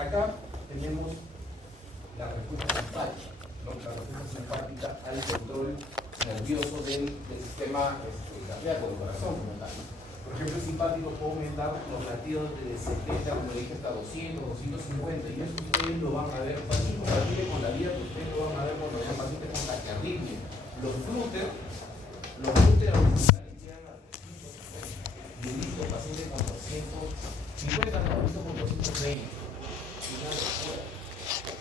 Acá tenemos la respuesta simpática, ¿no? La respuesta simpática al control nervioso del sistema cardíaco, del corazón como tal. Por ejemplo, el simpático puede aumentar los latidos de 70, como le dije, hasta 200, 250, y eso ustedes lo van a ver fácil, compatible con la vida que ustedes lo van a ver cuando sean pacientes con taquiarritmia. Los flúter auriculares llegan a 350, y he visto pacientes con 250, no, he visto con 220. Y una locura.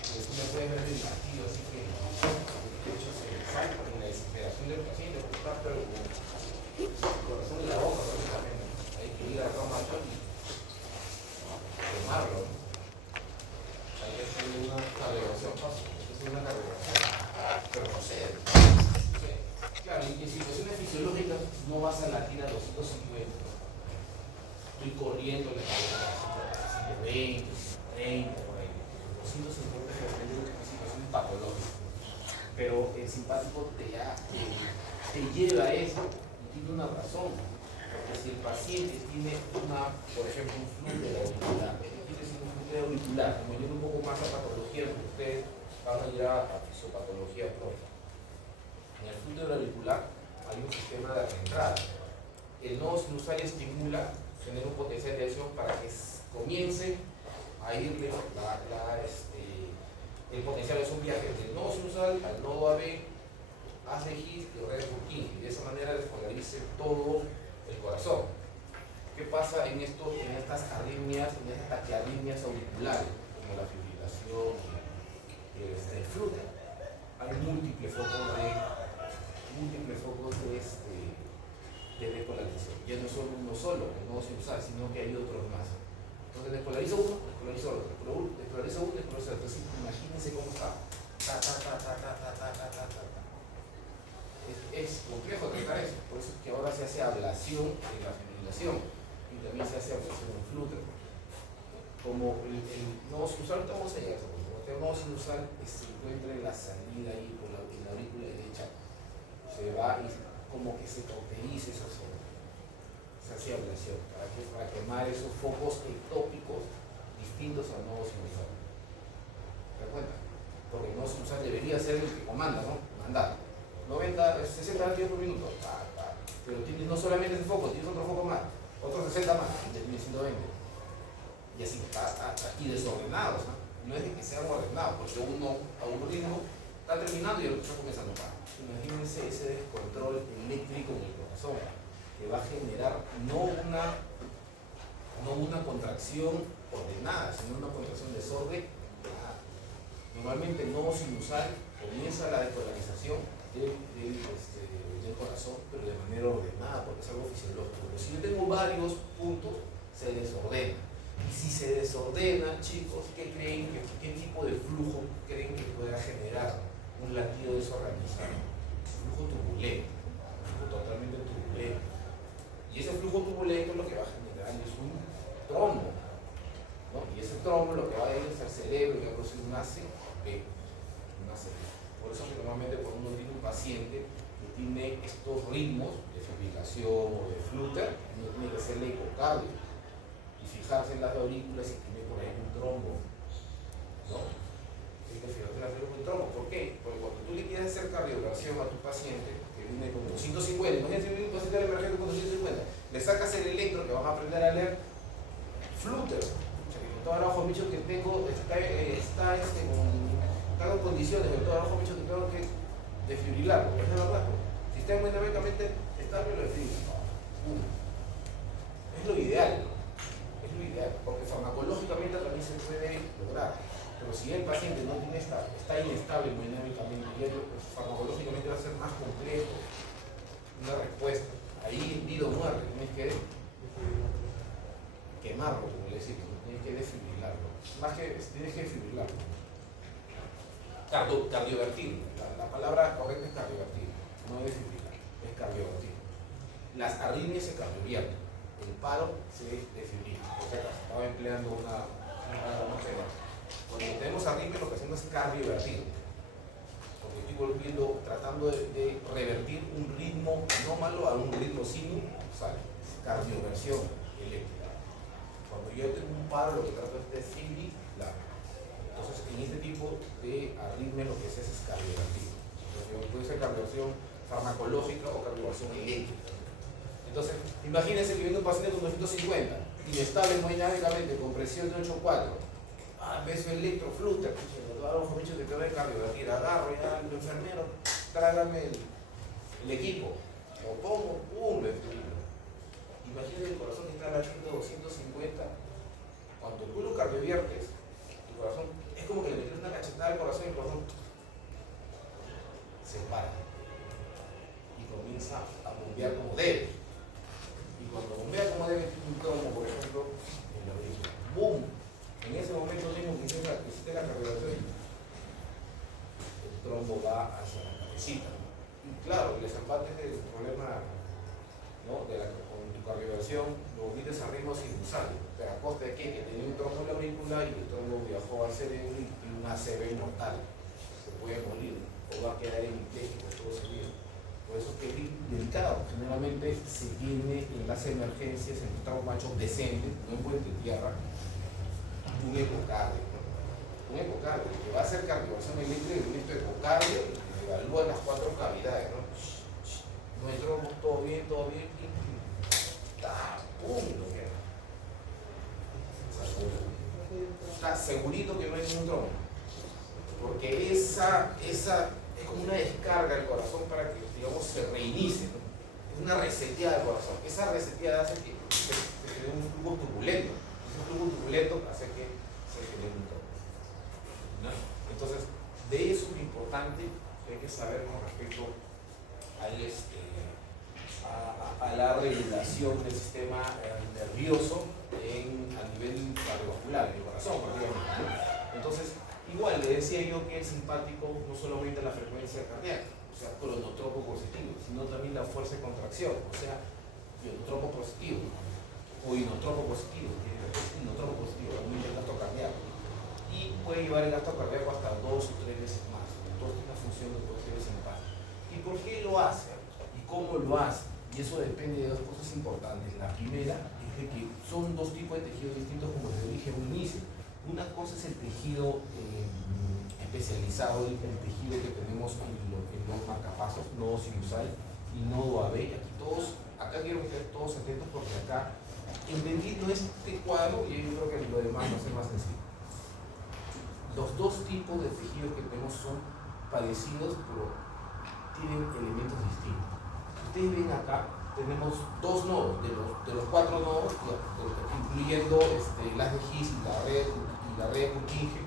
Después me puede ver el latido, así que de hecho se salta en la desesperación del paciente, porque está pero el corazón en la boca, prácticamente. Hay que ir a Roma y quemarlo. Hay que hacer una cardiografía fácil, hay que hacer una cardiografía. Pero no sé. Claro, y en situaciones fisiológicas no vas a latir a 250. Estoy corriendo la cardiografía, 120, 130, por ahí. 250 se depende de una situación patológica. Pero el simpático te lleva a eso y tiene una razón. Porque si el paciente tiene por ejemplo, un flúor auricular, como yo un poco más a patología, porque ustedes van a ir a fisiopatología propia. En el flúor auricular hay un sistema de reentrada. El nodo sinusal estimula, genera un potencial de acción para que comience a irle el potencial es un viaje del nodo sinusal al nodo AB, hace hit y red Purkinje, y de esa manera despolarice todo el corazón. ¿Qué pasa en estas arritmias, en estas taquiarritmias auriculares, como la fibrilación y el flúor? Hay múltiples focos de despolarización. Ya no es solo uno solo, el nodo sinusal, sino que hay otros más. Entonces despolariza uno, despolariza otro, despolariza uno, despolariza otro. Entonces imagínense cómo está. Es complejo tratar eso, por eso es que ahora se hace ablación de la fibrilación y también se hace ablación en flúor. Como el nodo sinusal, ahorita vamos a llegar a eso, como el nodo sinusal se encuentra en la salida ahí por la aurícula derecha, se va y como que se cauteriza esa zona. Se hace ablación para quemar esos focos ectópicos distintos al nodo sinusal. ¿Te das cuenta? Porque el nodo sinusal debería ser el que comanda, ¿no? Mandar 60 latidos por minuto, pero tienes no solamente ese foco, tienes otro foco más, otros 60 más, y te tienes 120. Y así, y desordenados, ¿no? No es de que sean ordenados, porque uno a un ritmo está terminando y el otro está comenzando. Imagínense ese descontrol eléctrico en el corazón, que va a generar no una contracción ordenada, sino una contracción desordenada. Normalmente el nodo sinusal comienza la despolarización del corazón, pero de manera ordenada, porque es algo fisiológico. Pero si yo tengo varios puntos, se desordena. Y si se desordena, chicos, ¿qué tipo de flujo creen que pueda generar un latido desorganizado? Flujo turbulento, totalmente turbulento. Y ese flujo turbulento lo que va a generar es un trombo, ¿no? Y ese trombo lo que va a ir es al cerebro y va a producir un ACP. Por eso que normalmente cuando uno tiene un paciente que tiene estos ritmos de fibrilación o de flúor, uno tiene que hacerle ecocardio y fijarse en las aurículas si tiene por ahí un trombo, ¿no? Tiene que fijarse en las aurículas un trombo. ¿Por qué? Porque cuando tú le quieres hacer cardiografía a tu paciente que viene con 250, imagínate un paciente emergente con 250, le sacas el electro que vas a aprender a leer flúor. Todo el ojo bicho que tengo está en condiciones, de todo el ojo bicho que tengo que desfibrilarlo. Es la verdad. Si está hemodinámicamente estable, lo desfibrilo. Es lo ideal. Es lo ideal, porque farmacológicamente también se puede lograr. Pero si el paciente no tiene está inestable hemodinámicamente, farmacológicamente va a ser más complejo una respuesta. Ahí vida o muerte, tienes que quemarlo, como le decimos, tienes que desfibrilarlo. Más que tienes que desfibrilarlo. Cardiovertir. La palabra correcta es cardiovertir, no desfibrilar, es cardiovertir. Las arritmias se cardiovierten, el paro se desfibrila. O sea, estaba empleando una cuando tenemos arritmias, lo que hacemos es cardiovertir. Porque estoy tratando de revertir un ritmo anómalo a un ritmo sinusal. Cardioversión eléctrica. Cuando yo tengo un paro, lo que trato es desfibrilar. Entonces, en este tipo de arritmia lo que se hace es cardiovertir. Puede ser cardiovertión farmacológica o cardiovertión eléctrica. Entonces, imagínense que viene un paciente con 250, inestable hemodinámicamente, con presión de 8,4. Beso electrofluter, los bichos de peor de cardiovertir, agarro ya al enfermero, trágame el equipo, lo pongo, ¡pum! Lo equilibrio. Imagínense el corazón que está latiendo 250, cuando tú lo cardioviertes, el corazón es como que le metes una cachetada al corazón y el corazón se para y comienza a bombear como debe. Y cuando bombea como debe, un trombo, por ejemplo, en la orilla, ¡boom! En ese momento mismo que hiciste la cardiovascular, el trombo va hacia la cabecita. Y claro, les empates del problema, ¿no?, con tu cardioversión, lo viste a ritmo sinusal, pero a costa de que tenía un trombo en la aurícula y el trombo viajó al cerebro y una ACV mortal. Se puede morir o va a quedar hemipléjico todo su vida. Por eso es que es delicado. Generalmente se tiene en las emergencias, en los traumachos decentes, no en puente tierra, un ecocardio. Un ecocardio que va a hacer cardioversión eléctrica y un ecocardio que evalúa las 4 cavidades, ¿no? No hay trombo, todo bien, ¡pum! Lo queda. Está segurito que no hay ningún trombo. Porque esa es como una descarga del corazón para que, digamos, se reinicie, ¿no? Es una reseteada del corazón. Esa reseteada hace que se genere un flujo turbulento. Ese flujo turbulento hace que se genere un trombo, ¿no? Entonces, de eso es lo importante que hay que saber con respecto a la regulación del sistema nervioso a nivel cardiovascular, del corazón, prácticamente, ¿no? Entonces, igual le decía yo que el simpático no solo aumenta la frecuencia cardíaca, o sea, cronotropo positivo, sino también la fuerza de contracción, o sea, ionotropo positivo o inotropo positivo, inotropo positivo, aumenta el gasto cardíaco y puede llevar el gasto cardíaco hasta 2 o 3 veces más. Entonces, es una función que puede ser el simpático. ¿Y por qué lo hace? ¿Y cómo lo hace? Y eso depende de 2 cosas importantes. La primera es de que son 2 tipos de tejidos distintos, como les dije al inicio. Una cosa es el tejido especializado, el tejido que tenemos en los marcapasos, nodo sinusal y nodo AB. Acá quiero que estén todos atentos porque acá entendiendo este cuadro, y yo creo que lo demás va a ser más sencillo. Los 2 tipos de tejidos que tenemos son parecidos, pero tienen elementos distintos. Ustedes ven acá, tenemos 2 nodos, de los 4 nodos, incluyendo las de His y la red de Purkinje.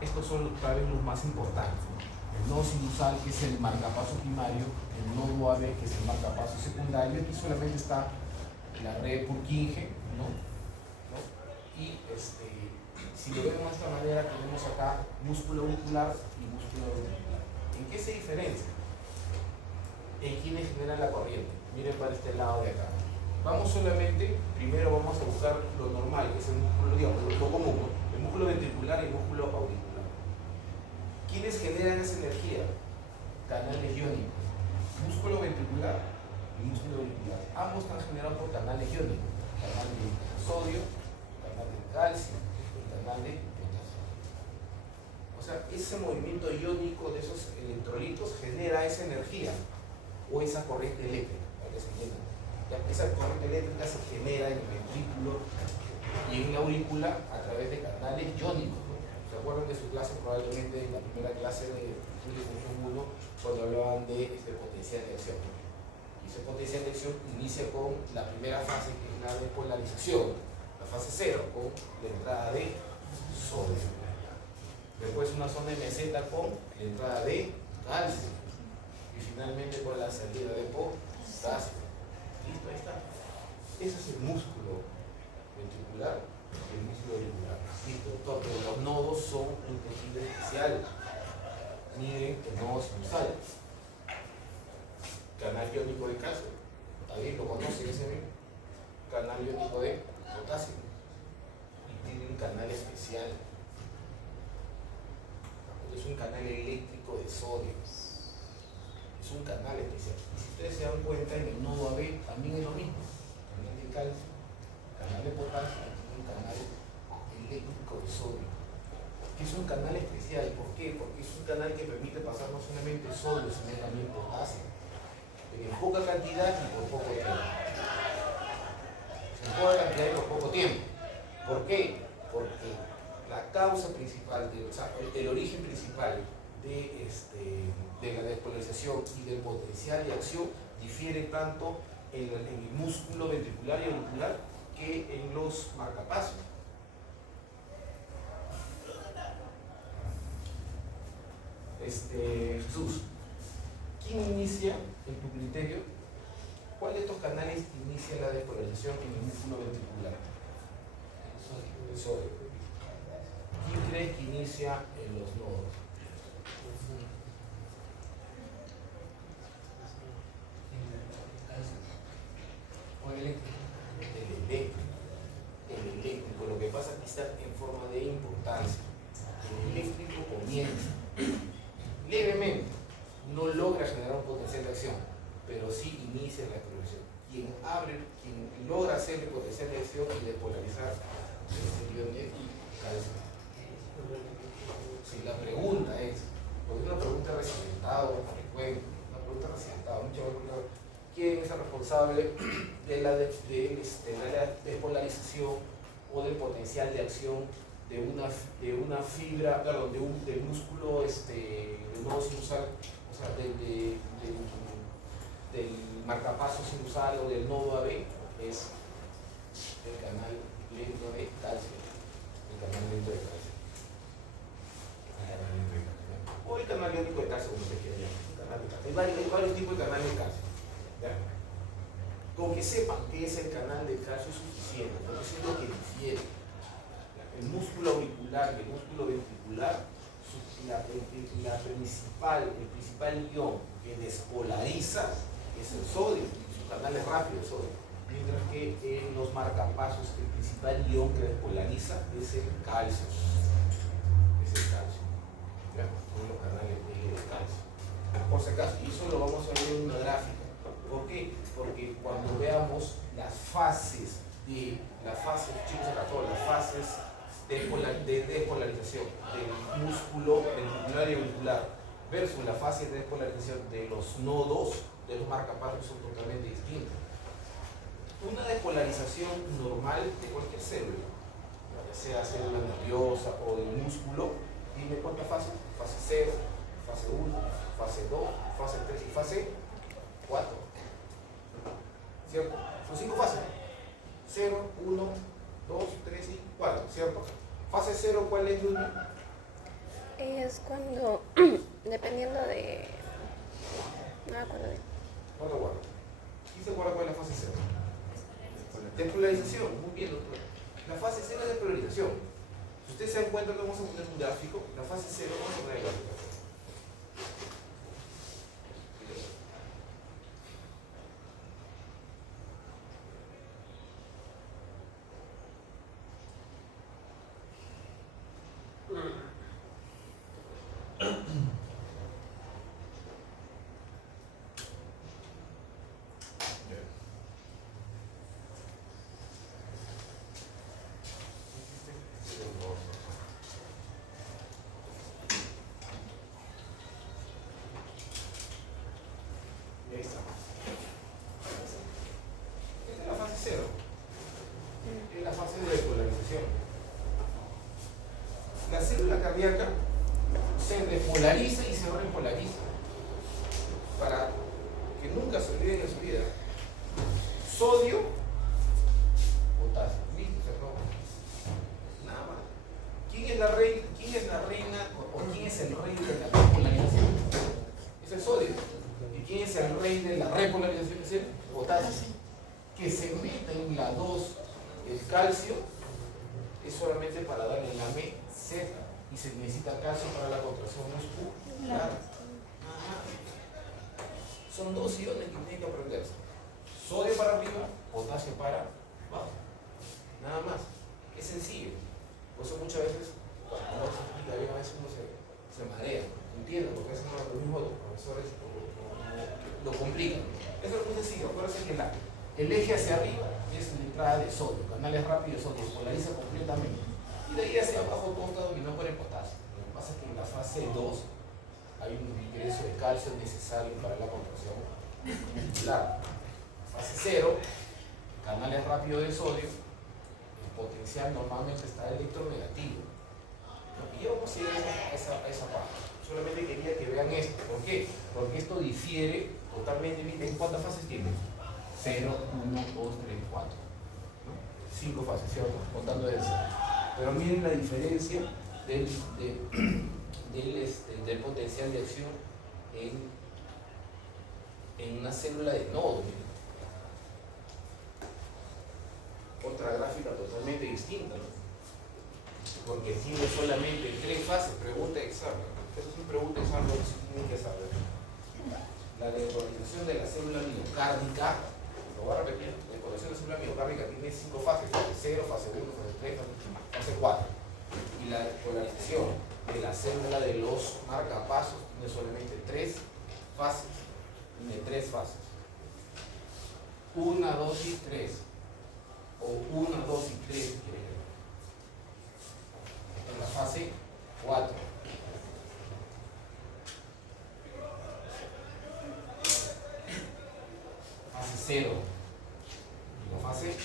Estos son tal vez los más importantes, ¿no? El nodo sinusal, que es el marcapaso primario, el nodo AB, que es el marcapaso secundario, y solamente está la red de Purkinje, ¿no? Y si lo vemos de esta manera, tenemos acá músculo auricular y músculo auricular. ¿En qué se diferencia? En quienes generan la corriente. Miren para este lado de acá. Vamos solamente, primero vamos a buscar lo normal, que es el músculo, digamos, lo común, ¿no? El músculo ventricular y el músculo auricular. ¿Quiénes generan esa energía? Canales iónicos. Músculo ventricular y músculo auricular. Ambos están generados por canales iónicos. Canal de sodio, canal de calcio y canal de potasio. O sea, ese movimiento iónico de esos electrolitos genera esa energía o esa corriente eléctrica, para que se entienda. Esa corriente eléctrica se genera en el ventrículo y en la aurícula a través de canales iónicos, ¿no? ¿Se acuerdan de su clase? Probablemente en la primera clase de función 1, cuando hablaban de potencial de acción. Y ese potencial de acción inicia con la primera fase, que es la de polarización, la fase 0, con la entrada de sodio. Después una zona de meseta con la entrada de calcio. Y finalmente con la salida de potasio. Listo, ahí está. Ese es el músculo ventricular y el músculo auricular. Listo, todos los nodos son un tejido especial. Miren el nodo sinusal. Canal iónico de calcio. ¿Alguien lo conoce ese mismo? Canal iónico de potasio. Y tiene un canal especial. Es un canal eléctrico de sodio. Es un canal especial. Y si ustedes se dan cuenta, en el nodo AB también es lo mismo. Canal de calcio, canal de potasio, un canal eléctrico de sodio. Que es un canal sodio, sino también potasio. En poca cantidad y por poco tiempo. En poca cantidad y por poco tiempo. ¿Por qué? Porque la causa principal, o sea, el origen principal de la despolarización y del potencial de acción difiere tanto en el músculo ventricular y auricular que en los marcapasos. Jesús, ¿quién inicia, en tu criterio, cuál de estos canales inicia la despolarización en el músculo ventricular? El sodio. ¿Quién cree que inicia en los nodos? El eléctrico. Lo que pasa es que está en forma de importancia. El eléctrico comienza levemente, no logra generar un potencial de acción, pero sí inicia la despolarización. Quien logra hacer el potencial de acción y despolarizar el ion de calcio. Si la pregunta es, porque es una pregunta recientada, frecuente, una pregunta recientada, ¿quién es el responsable de la despolarización o del potencial de acción de una fibra, perdón, del músculo del nodo sinusal, o sea, del marcapaso sinusal o del nodo AB? Es el canal lento de calcio. El canal lento de calcio. O el canal iónico de calcio, como se quiera llamar. Hay varios tipos de canales de calcio. ¿Ya? Con que sepan que es el canal de calcio es suficiente, porque eso es lo que difiere. El músculo auricular y el músculo ventricular, el principal ion que despolariza es el sodio, su canal es rápido el sodio. Mientras que en los marcapasos el principal ion que despolariza es el calcio. Es el calcio. ¿Ya? Son los canales de calcio. Por si acaso, y eso lo vamos a ver en una gráfica. ¿Por qué? Porque cuando veamos las fases de las fases de despolarización del músculo ventricular y auricular versus la fase de despolarización de los nodos de los marcapasos son totalmente distintas. Una despolarización normal de cualquier célula, ya sea célula nerviosa o del músculo, ¿tiene cuántas fases? Fase 0, fase 1, fase 2, fase 3 y fase 4. ¿Cierto? Son 5 fases. 0, 1, 2, 3 y 4, ¿cierto? Fase 0, ¿cuál es, Luna? Es cuando, dependiendo de... No me acuerdo bien. No lo guardo. ¿Quién se acuerda cuál es la fase 0? Despolarización, muy bien, doctor. La fase 0 es despolarización. Si ustedes se dan cuenta que vamos a poner un gráfico, la fase 0, vamos a poner el gráfico. Ahí está. Esta es la fase 0. Es la fase de despolarización. La célula cardíaca se despolariza y se repolariza. Para que nunca se olviden de su vida. Sodio, potasio. Listo, se acabó. Nada más. ¿Quién es la reina o quién es el rey de la despolarización? Es el sodio. ¿Y quién es el rey de la repolarización? Es el potasio. Que se meta en la 2 el calcio es solamente para darle la meseta y se necesita calcio para la contracción muscular. Son 2 iones que tienen que aprenderse. Sodio para arriba, potasio para abajo. Nada más. Es sencillo. Por eso muchas veces, cuando uno se explica bien, a veces uno se marea. Entiendo, porque a veces los mismos profesores lo complican. Eso es muy sencillo. Acuérdense que el eje hacia arriba es la entrada de sodio, canales rápidos de sodio, polariza completamente. Y de ahí hacia abajo todo está dominado por el potasio. Lo que pasa es que en la fase 2 hay un ingreso de calcio necesario para la contracción muscular. Fase 0, canales rápidos de sodio, el potencial normalmente está electronegativo. Y yo vamos a ir a esa parte. Solamente quería que vean esto. ¿Por qué? Porque esto difiere totalmente. ¿En cuántas fases tiene? 0, 1, 2, 3, 4. 5 fases, ¿cierto? Contando eso. Pero miren la diferencia del potencial de acción en una célula de nodo. Miren. Otra gráfica totalmente distinta, ¿no? Porque tiene solamente 3 fases. Pregunta de examen. Eso es una pregunta de examen, que tienen que saber. La despolarización de la célula miocárdica, lo voy a repetir, la despolarización de la célula miocárdica tiene 5 fases: fase 0, fase 1, fase 3, fase 4. Y la despolarización de la célula de los marcapasos tiene solamente 3 fases. Tiene 3 fases. 1, 2 y 3. O 1, 2 y 3, en la fase 4. Fase 0. Y la fase 3.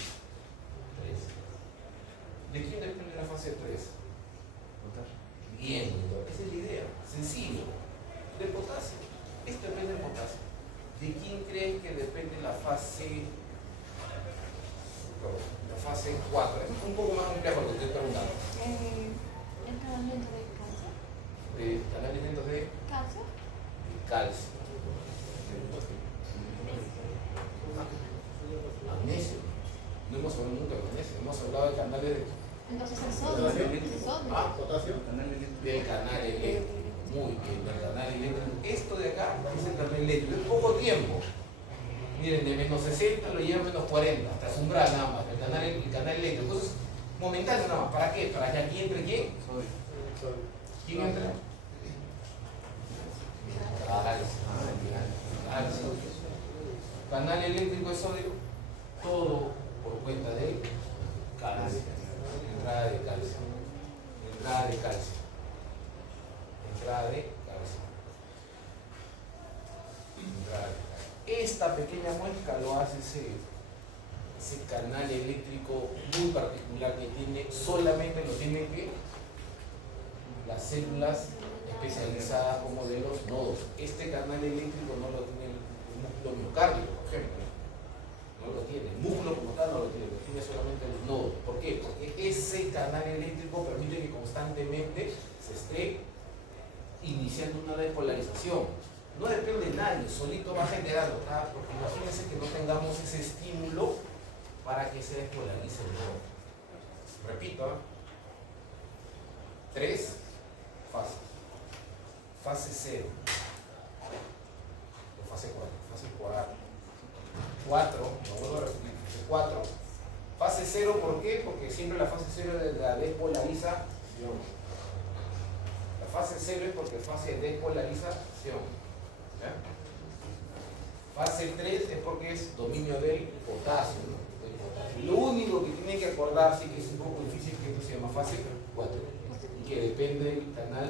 ¿De quién depende la fase 3? Bien, esa es la idea. Sencillo. Del potasio. Esto depende del potasio. ¿De quién crees que depende la fase 4? Es un poco más complejo lo que estoy preguntando. ¿El canal lento de cáncer? ¿De canales lentos de ¿Cáncer? calcio? Magnesio. No hemos hablado nunca de magnesio, hemos hablado de canales de... Entonces el sodio. El sodio. Potasio. Del canal eléctrico. Muy bien, del canal eléctrico. Esto de acá es el canal eléctrico. Es poco tiempo. Miren, de menos 60 lo lleva a menos 40, hasta su umbral nada más, el canal eléctrico. Eso es momentáneo nada más. ¿Para qué? Para que aquí entre quién. ¿Quién entra? Calcio. Canal eléctrico de sodio, todo por cuenta del calcio. Entrada de calcio. Entrada de calcio. Entrada de calcio. Entrada de calcio. Esta pequeña muesca lo hace ese canal eléctrico muy particular que tiene, solamente lo tienen que las células especializadas como de los nodos. Este canal eléctrico no lo tiene el músculo miocárdico, por ejemplo. No lo tiene. El músculo como tal no lo tiene solamente los nodos. ¿Por qué? Porque ese canal eléctrico permite que constantemente se esté iniciando una despolarización. No depende de nadie, solito va generando, porque imagínense que no tengamos ese estímulo para que se despolarice el nodo. Repito, 3 fases. Fase 0. O fase 4. Fase 4. Lo vuelvo a repetir. Fase 4. Fase 0, ¿por qué? Porque siempre la fase 0 es la despolarización. La fase 0 es porque fase de despolarización. ¿Ya? Fase 3 es porque es dominio del potasio, ¿no? Lo único que tienen que acordarse, que es un poco difícil, que esto se llama fase 4 y que depende del canal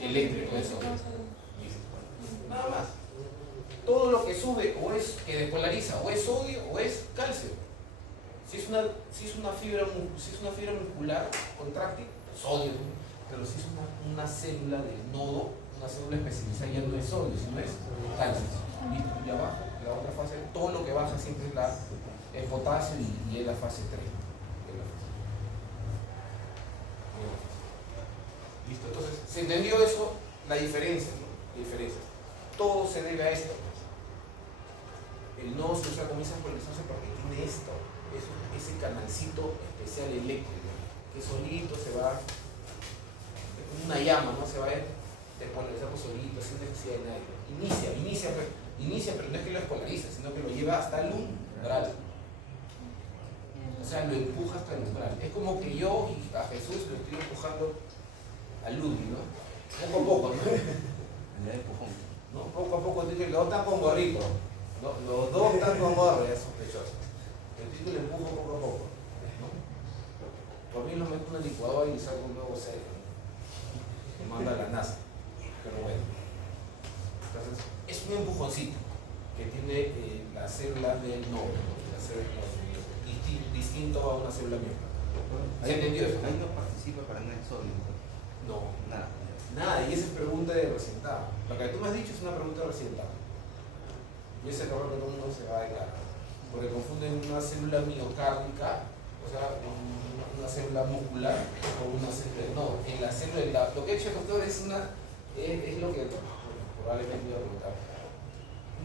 eléctrico de sodio. Nada más. Todo lo que sube o es que despolariza o es sodio o es calcio. Si es una fibra muscular contráctil, sodio. Pero si es una célula del nodo, una célula especializada, ya no es sodio, sino es calcio. Y abajo, la otra fase, todo lo que baja siempre es el potasio y es la fase 3. ¿Listo? Entonces, ¿se entendió eso? La diferencia, ¿no? La diferencia. Todo se debe a esto. El nodo central comienza a polarizarse porque tiene esto, ese canalcito especial eléctrico, que solito se va, es como una llama, ¿no? Se va a despolarizar por solito, sin necesidad de nadie. Inicia, pero no es que lo despolariza, sino que lo lleva hasta el umbral. O sea, lo empuja hasta el umbral. Es como que yo y a Jesús lo estoy empujando a Ludwig, ¿no? Poco a poco, ¿no? Poco a poco, los dos están con gorrito. Los dos están con gorro, ya es sospechoso. El título le empujo poco a poco, ¿no? Por mí lo meto en una licuadora y salgo un nuevo serio. Me manda a la NASA. Pero bueno. Entonces, es un empujoncito que tiene las células del nodo, ¿no? Las células distinto a una célula miocárdica. ¿Se entendió eso? Ahí no participa para nada el sodio. No, Nada. nada, y esa es pregunta de recién dado. Lo que tú me has dicho es una pregunta de recién dado. Y ese error que todo el mundo se va a dejar. Porque confunden una célula miocárdica, o sea, una célula muscular, con una célula de nodo. En la célula, lo que ha hecho el doctor es lo que probablemente iba a preguntar.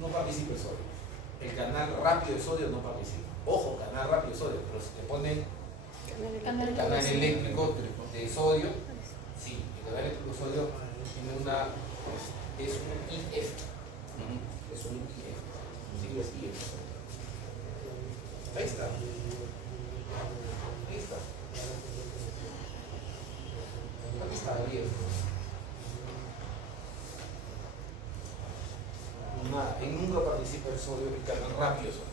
No participa el sodio. El canal rápido de sodio no participa. Ojo, canal rápido de sodio, pero si te ponen el canal eléctrico de sodio, sí, el canal eléctrico de sodio tiene es un IF. Es un IF. Un siglo es IF. Ahí está. Ahí está. Aquí está el IF. Nada, en nunca participa el sodio, el canal rápido de sodio.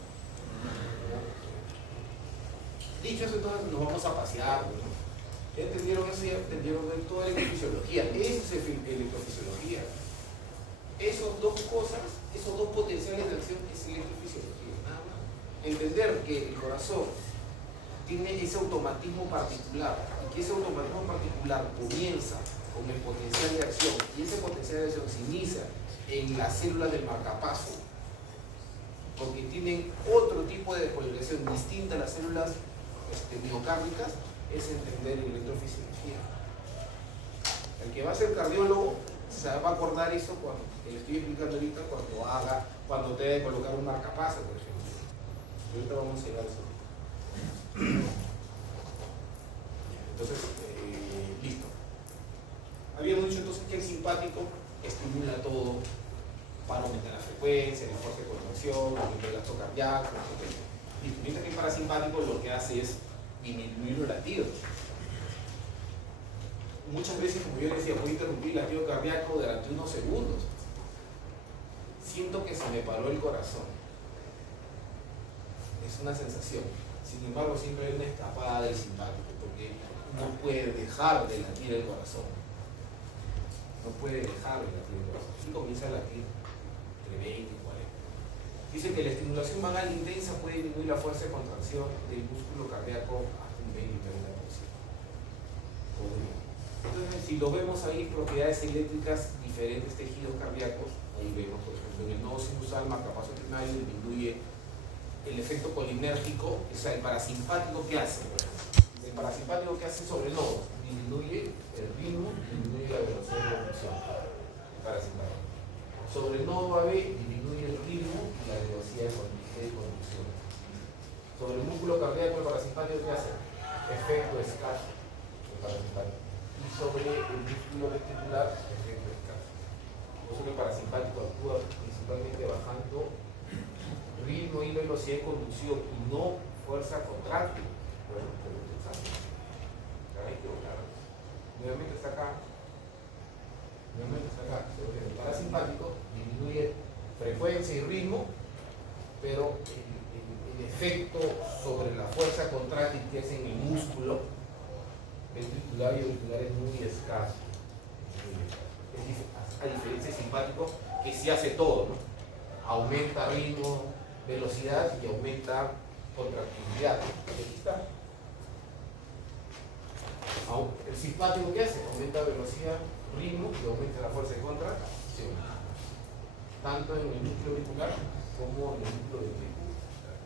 Dicho eso, entonces nos vamos a pasear, ¿no? ¿Entendieron eso? Ya entendieron de toda la electrofisiología. Eso es electrofisiología. Esas dos cosas, esos dos potenciales de acción es electrofisiología, nada más. Entender que el corazón tiene ese automatismo particular y que ese automatismo particular comienza con el potencial de acción y ese potencial de acción se inicia en las células del marcapaso porque tienen otro tipo de despolarización distinta a las células miocárdicas, es entender electrofisiología. El que va a ser cardiólogo se va a acordar eso cuando te lo estoy explicando ahorita, cuando te debe colocar un marcapaso, por ejemplo. Y ahorita vamos a llegar a eso. Entonces, listo. Habíamos dicho entonces que el simpático estimula todo para aumentar la frecuencia, la fuerza de contracción, aumentar el gasto cardíaco, etc. Mientras que el parasimpático lo que hace es disminuir los latidos. Muchas veces, como yo decía, voy a interrumpir el latido cardíaco durante unos segundos. Siento que se me paró el corazón. Es una sensación. Sin embargo, siempre hay una escapada del simpático, porque no puede dejar de latir el corazón. No puede dejar de latir el corazón. Y comienza a latir entre 20 y 40. Dice que la estimulación vagal intensa puede disminuir la fuerza de contracción del músculo cardíaco hasta un 20 y 30%. Entonces, si lo vemos ahí, propiedades eléctricas, diferentes tejidos cardíacos, ahí vemos, por ejemplo, en el nodo sinusal marcapaso primario disminuye el efecto colinérgico, o sea, el parasimpático que hace. El parasimpático que hace sobre el nodo disminuye el ritmo, disminuye la velocidad de conducción. Parasimpático. Sobre el nodo AB disminuye el ritmo y la velocidad de conducción. Sobre el músculo cardíaco, el parasimpático que hace efecto escaso. El parasimpático. Y sobre el músculo vestibular, efecto escaso. Por eso que el parasimpático actúa principalmente bajando ritmo y velocidad de conducción y no fuerza contráctil. Bueno, pero hay que votar. Nuevamente está acá. El parasimpático disminuye frecuencia y ritmo, pero el efecto sobre la fuerza contráctil que es en el músculo ventricular y auricular es muy escaso. A diferencia del simpático que sí hace todo, ¿no? Aumenta ritmo, velocidad y aumenta contractilidad. Aquí está. El simpático ¿qué hace? Aumenta velocidad, ritmo y aumenta la fuerza de contracción. Tanto en el núcleo auricular como en el núcleo ventricular.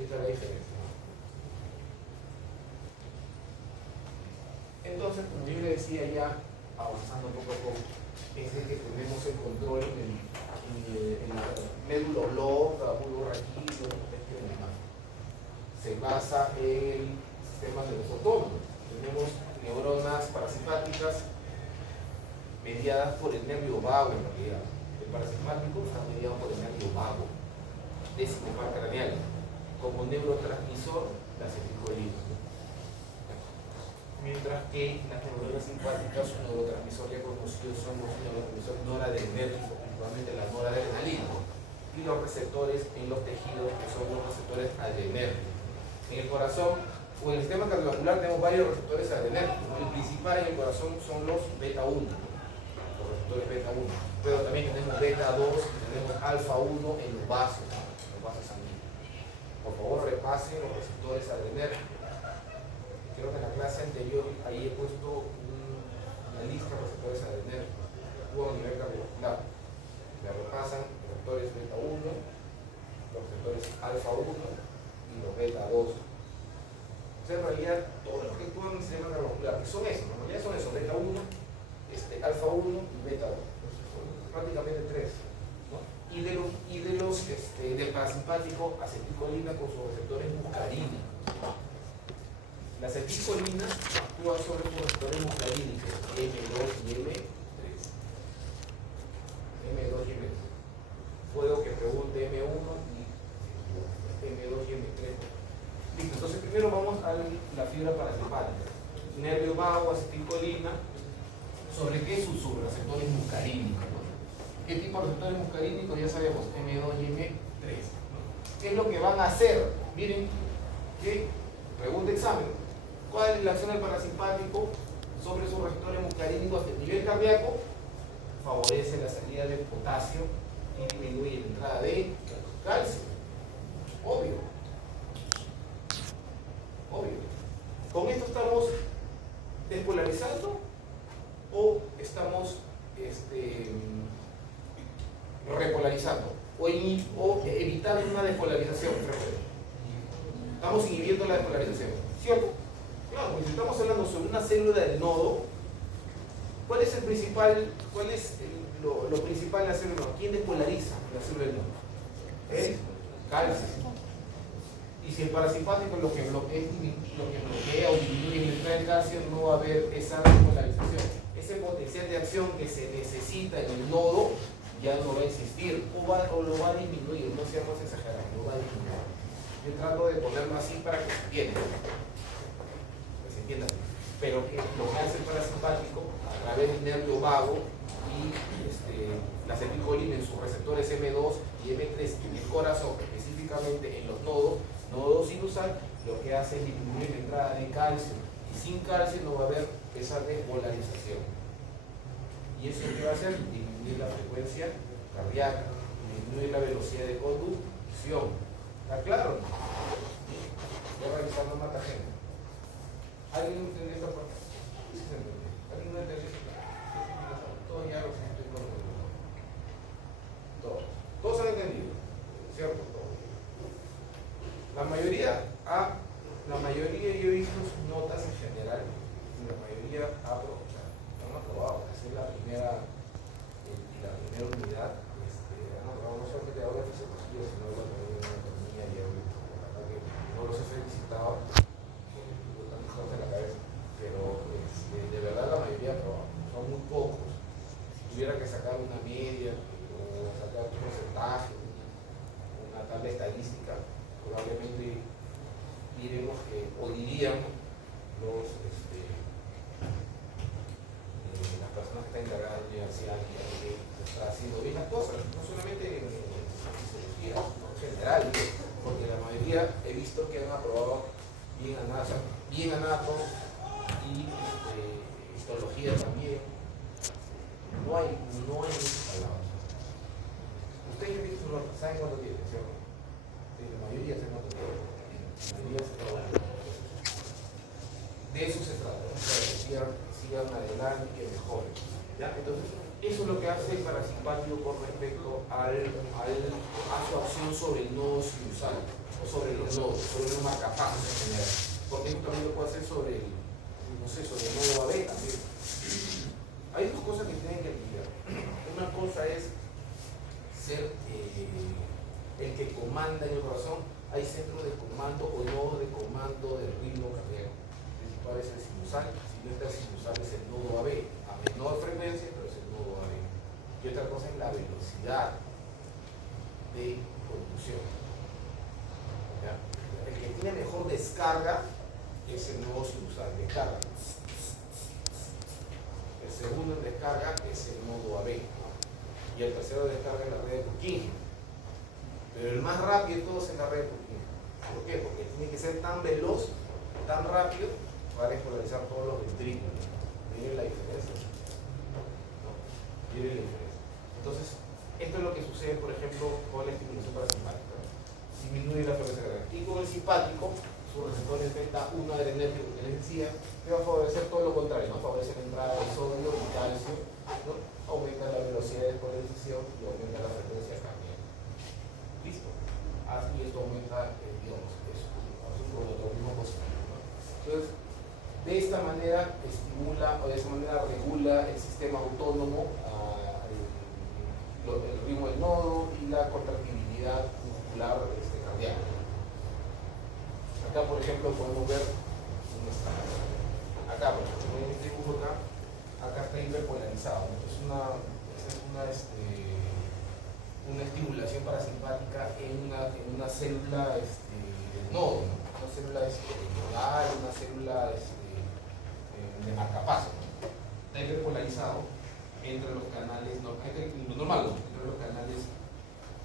Esta es la diferencia. Entonces, como yo le decía ya, avanzando poco a poco, es de que tenemos el control en la médula oblonga, bulbo raquídeo, se basa en el sistema nervioso autónomo. Tenemos neuronas parasimpáticas mediadas por el nervio vago en realidad. El parasimpático está mediado por el nervio vago, décimo par craneal, como neurotransmisor la acetilcolina. Mientras que las neuronas simpáticas, su neurotransmisor ya conocido son los neurotransmisores noradrenérgicos, principalmente la noradrenalina, y los receptores en los tejidos que son los receptores adrenérgicos. En el corazón o en el sistema cardiovascular tenemos varios receptores adrenérgicos. El principal en el corazón son los beta 1, receptores beta 1, pero también tenemos beta 2 y tenemos alfa 1 en los vasos sanguíneos. Por favor, repasen los receptores adrenérgicos. Creo que en la clase anterior ahí he puesto una lista de receptores adrenérgicos, a nivel cardiovascular. Me repasan los receptores beta 1, los receptores alfa 1 y los beta 2. O sea, en realidad, todos los que actúan en el sistema cardiovascular, que son esos, en realidad son esos, beta 1, alfa 1 y beta 2. Son prácticamente tres. ¿No? Y del parasimpático, acetilcolina con sus receptores muscarínicos. La acetilcolina actúa sobre sus receptores muscarínicos, M2 y M3. M2 y M3. Puedo que pregunte M1 y M2 y M3. Listo, entonces primero vamos a la fibra parasimpática. Nervio vago, acetilcolina. ¿Sobre qué? Sus receptores muscarínicos. ¿No? ¿Qué tipo de receptores muscarínicos? Ya sabemos, M2 y M3. ¿No? ¿Qué es lo que van a hacer? Miren, que pregunta examen. ¿Cuál es la acción del parasimpático sobre sus receptores muscarínicos a nivel cardíaco? Favorece la salida de potasio y disminuye la entrada de calcio. Obvio. ¿Con esto estamos despolarizando o estamos repolarizando? O evitando una despolarización? Estamos inhibiendo la despolarización, ¿cierto? Claro, porque si estamos hablando sobre una célula del nodo, ¿cuál es lo principal de la célula del nodo? ¿Quién despolariza la célula del nodo? El calcio. Y si el parasimpático lo que bloquea o disminuye la entrada del calcio, no va a haber esa despolarización. Ese potencial de acción que se necesita en el nodo ya no va a existir o lo va a disminuir, no seamos exagerados, lo va a disminuir. Yo trato de ponerlo así para que se entienda. Pero lo que hace el parasimpático a través del nervio vago y la acetilcolina en sus receptores M2 y M3 en el corazón, específicamente en los nodos sinusal, lo que hace es disminuir la entrada de calcio, y sin calcio no va a haber esa despolarización. ¿Y eso qué va a hacer? Disminuir la frecuencia cardíaca, disminuir la velocidad de conducción. ¿Está claro? Voy a revisar más mata gente. ¿Alguien no entiende esta parte? Sí se entiende. ¿Alguien no entiende esta parte? Todos ya lo estoy con todos. Todos han entendido, ¿cierto? Todos. La mayoría yo he visto sus notas en general, y la mayoría han aprobado. Esa es la primera unidad. No solamente ahora fisiología, sino también anatomía y la que no los he felicitado. En la cabeza, pero de verdad la mayoría aprobado, son muy pocos. Si tuviera que sacar una media o sacar un porcentaje, una tabla estadística, probablemente diremos que, o dirían las personas que están encargadas de la universidad que se está haciendo bien las cosas, no solamente en fisiología, sino en general, porque la mayoría he visto que han aprobado bien anato y histología también. No hay muchas palabras. Ustedes han visto su nota, ¿saben cuánto tiene? ¿Cierto? Sí, la mayoría saben cuánto tiene. La mayoría se trabaja. De eso se trata, o sea, que sigan adelante y que mejoren. ¿Ya? Entonces, eso es lo que hace el parasimpático con respecto a su acción sobre el nodo sinusal, o sobre los nodos, sobre los marcapasos en general. Porque esto también lo puede hacer sobre el nodo AB también. Hay dos cosas que tienen que lidiar. Una cosa es ser el que comanda en el corazón. Hay centros de comando o nodos de comando del ritmo cardíaco. El principal es el sinusal. Si no está el sinusal es el nodo AB. A menor frecuencia, pero es el nodo AB. Y otra cosa es la velocidad de conducción. ¿Ya? El que tiene mejor descarga es el nodo sinusal, descarga. El segundo en descarga es el nodo AB. Y el tercero de descarga es la red de Purkinje. Pero el más rápido de todos es la red de Purkinje. ¿Por qué? Porque tiene que ser tan veloz, tan rápido, para despolarizar todos los ventrículos. ¿Miren la diferencia? ¿No? Mire la diferencia. Entonces, esto es lo que sucede, por ejemplo, con la estimulación parasimpática. Disminuye la frecuencia cardíaca. Y con el simpático, su receptor detecta una adrenérgico que les decía, que va a favorecer todo lo contrario, ¿no? Favorece la entrada de sodio y calcio, ¿no? Aumenta la velocidad de despolarización y aumenta la frecuencia cardíaca. ¿Listo? Así esto aumenta, digamos, eso, por lo mismo positivo, ¿no? Entonces, de esta manera estimula o de esta manera regula el sistema autónomo, el ritmo del nodo y la contractibilidad muscular cardíaca. Acá, por ejemplo, podemos ver acá, por ejemplo, en este dibujo acá está hiperpolarizado. Es una estimulación parasimpática en una célula del nodo, ¿no? Una célula nodal, una célula de marcapaso, ¿no? Está hiperpolarizado entre los canales, lo normal, ¿no? Entre los canales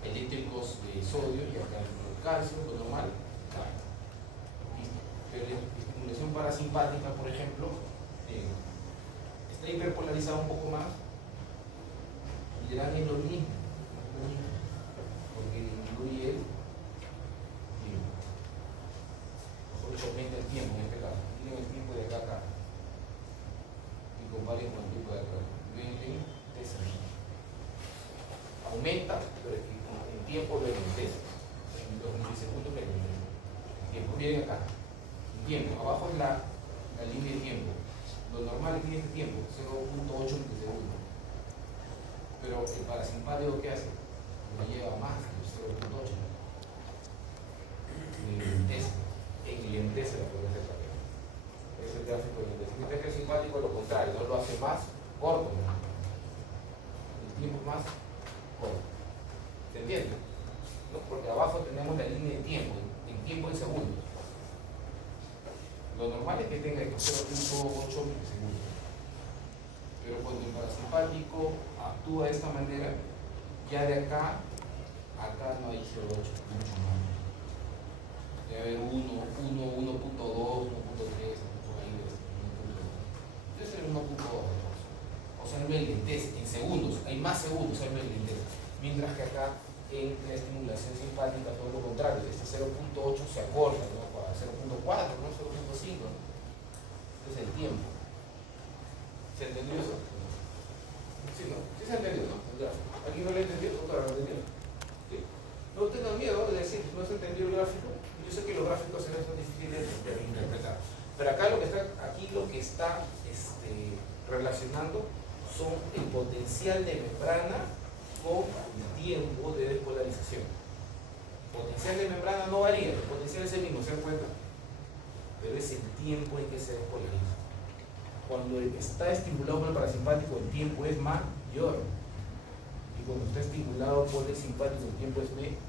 eléctricos de sodio y acá el calcio, lo normal, claro. Pero la estimulación parasimpática, por ejemplo, está hiperpolarizada un poco más y le dan lo mismo, porque incluye el tiempo. Mejor dicho, aumenta el tiempo en este caso. Miren el tiempo de acá a acá y comparen con el tiempo de acá. Aumenta, pero en tiempo lo enlentece. En los milisegundos lo enlentece. Tiempo, miren acá. El tiempo, abajo es la línea de tiempo. Lo normal es este tiempo, 0.8 milisegundos. Pero el parasimpático, ¿qué hace? Lo lleva más que 0.8. Enlentece la frecuencia cardíaca. Es el gráfico de enlentecimiento. Mientras que el simpático lo contrario, no lo hace más corto. El tiempo es más corto. ¿Se entiende? ¿No? Porque abajo tenemos la línea de tiempo, en tiempo en segundos. Lo normal es que tenga 0.8 milisegundos. Pero cuando el parasimpático actúa de esta manera, ya de acá no hay 0.8, mucho más. Debe haber 1, 1.2, 1.3, por ahí debe ser 1.2. O sea, me enlentece en segundos, hay más segundos, me enlentece. Mientras que acá en la estimulación simpática todo lo contrario, este 0.8 se acorta, ¿no? A 0.4, ¿no? 0.5. Es el tiempo. ¿Se entendió eso? Sí, ¿no? Sí se entendió, ¿no? ¿Alguien no lo entendió? ¿Otra lo entendió? ¿Sí? No tengan miedo de decir, no se entendió el gráfico. Yo sé que los gráficos son difíciles de interpretar. Pero acá lo que está relacionando son el potencial de membrana con el tiempo de despolarización. El potencial de membrana no varía, el potencial es el mismo, ¿se dan cuenta? Pero es el tiempo en que se despolariza. Cuando está estimulado por el parasimpático, el tiempo es mayor. Y cuando está estimulado por el simpático, el tiempo es menor.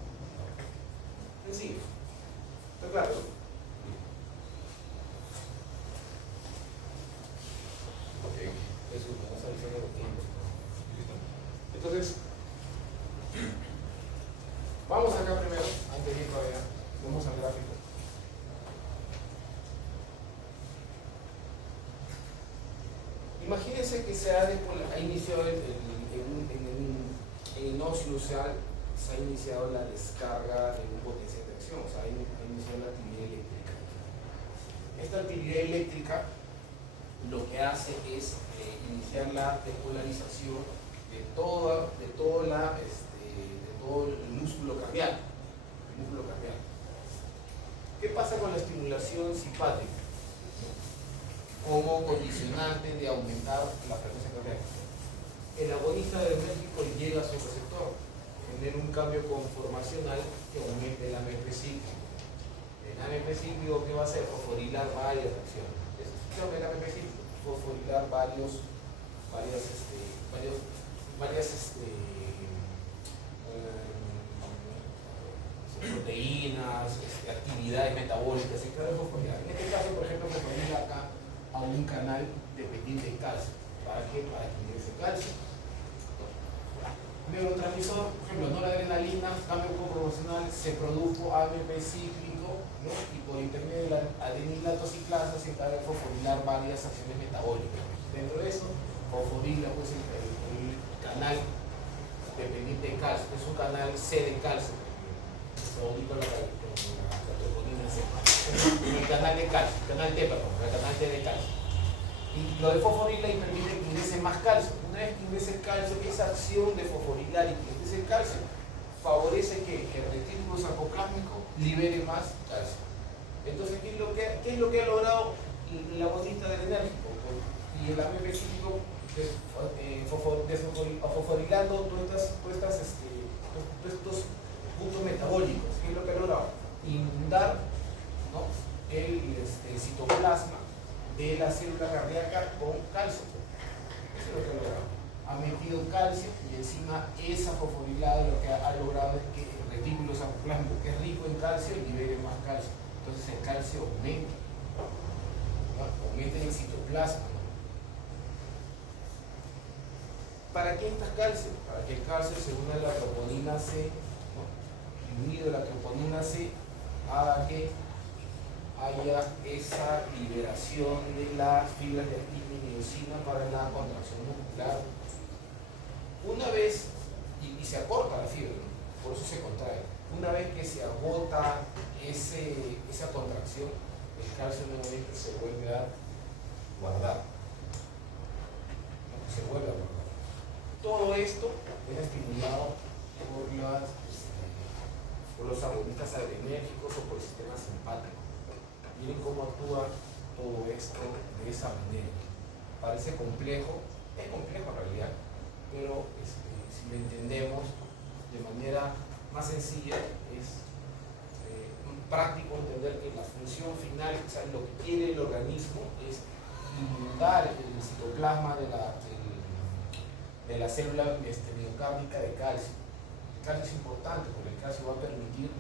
Sencillo. ¿Está claro? Ok. Eso vamos a revisar los tiempos. Entonces, vamos acá primero, antes de ir para allá, vamos al gráfico. Imagínense que se ha iniciado en el nodo sinusoidal, se ha iniciado la descarga de un potencial de acción, o sea, ha iniciado la actividad eléctrica. Esta actividad eléctrica lo que hace es iniciar la despolarización de todo el músculo cardíaco. ¿Qué pasa con la estimulación simpática? Como condicionante de aumentar la frecuencia cardíaca. El agonista adrenérgico llega a su receptor, genera un cambio conformacional que aumente el AMP cíclico. El AMP cíclico, ¿qué va a hacer? Fosforilar varias reacciones. Eso se llama el AMP cíclico. Fosforilar varias proteínas, actividades metabólicas, y claro, fosforilar. En este caso, por ejemplo, fosforilar acá a un canal dependiente de calcio. ¿Para qué? Para que ingrese calcio. Neurotransmisor, por ejemplo, noradrenalina, cambio proporcional, se produjo AMP cíclico, ¿no? Y por intermedio de la adenilatociclasa se encarga de fosforilar varias acciones metabólicas. Dentro de eso, fosforila pues, el canal dependiente de calcio, es un canal C de calcio, se ubica la troponina C, el canal de calcio, el canal T, perdón, el canal T de calcio. Y lo de fosforilar permite que ingrese más calcio. Una vez que ingrese el calcio, esa acción de fosforilar y que ingrese el calcio favorece que el retículo sarcoplásmico libere más calcio. Entonces, ¿qué es lo que ha logrado la agonista del enérgico? Y el AMP cíclico fosforilando todos estos puntos metabólicos. ¿Qué es lo que ha logrado? Inundar, ¿no?, el citoplasma de la célula cardíaca con calcio. Eso es lo que ha logrado. Ha metido calcio y encima esa fosforilada lo que ha logrado es que el retículo sarcoplásmico, que es rico en calcio, libere más calcio. Entonces el calcio aumenta, ¿no?, aumenta en el citoplasma. ¿Para qué necesitas calcio? Para que el calcio se una a la troponina C, ¿no?, y unido a la troponina C haga que haya esa liberación de las fibras de actina y miosina para la contracción muscular. Una vez, y se acorta la fibra, ¿no?, por eso se contrae. Una vez que se agota esa contracción, el calcio nuevamente se vuelve a guardar. Se vuelve a guardar. Todo esto es estimulado por los agonistas adrenérgicos o por el sistema simpático. Miren cómo actúa todo esto de esa manera. Parece complejo, es complejo en realidad, pero si lo entendemos de manera más sencilla, es práctico entender que la función final, o sea, lo que quiere el organismo es inundar el citoplasma de la célula miocárdica de calcio. El calcio es importante porque el calcio va a permitir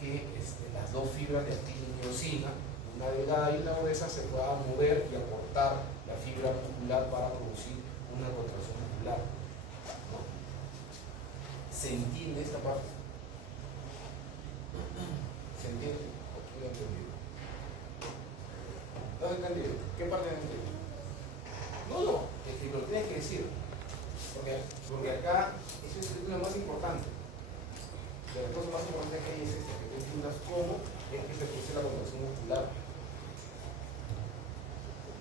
que las dos fibras de actina y miosina, una delgada y una gruesa, se puedan mover y aportar la fibra muscular para producir una contracción muscular, ¿no? ¿Se entiende esta parte? ¿Se entiende? ¿O no he entendido? ¿No he entendido? ¿Qué parte no he entendido? No, es que lo tienes que decir. Porque acá, eso es lo más importante. De las cosas más importantes que hay es esta, que tú entiendas cómo es que se produce la contracción muscular.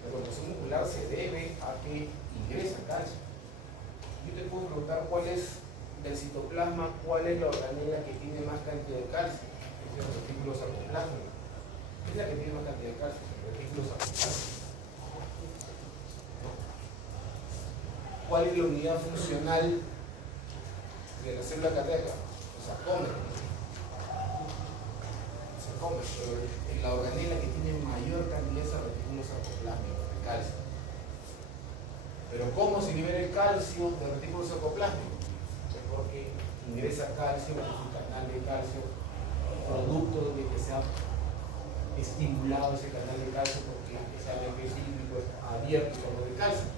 La contracción muscular se debe a que ingresa calcio. Yo te puedo preguntar cuál es del citoplasma, cuál es la organela que tiene más cantidad de calcio. Es el retículo sarcoplásmico. Es la que tiene más cantidad de calcio, el retículo sarcoplásmico. ¿Cuál es la unidad funcional de la célula cardíaca? O sea, come. Se come, pero la organela que tiene mayor cantidad es el retículo sarcoplásmico, el calcio. Pero ¿cómo se libera el calcio del retículo sarcoplásmico? Es porque ingresa calcio, es un canal de calcio, producto de que se ha estimulado ese canal de calcio porque ese AMP cíclico es abierto sobre el calcio.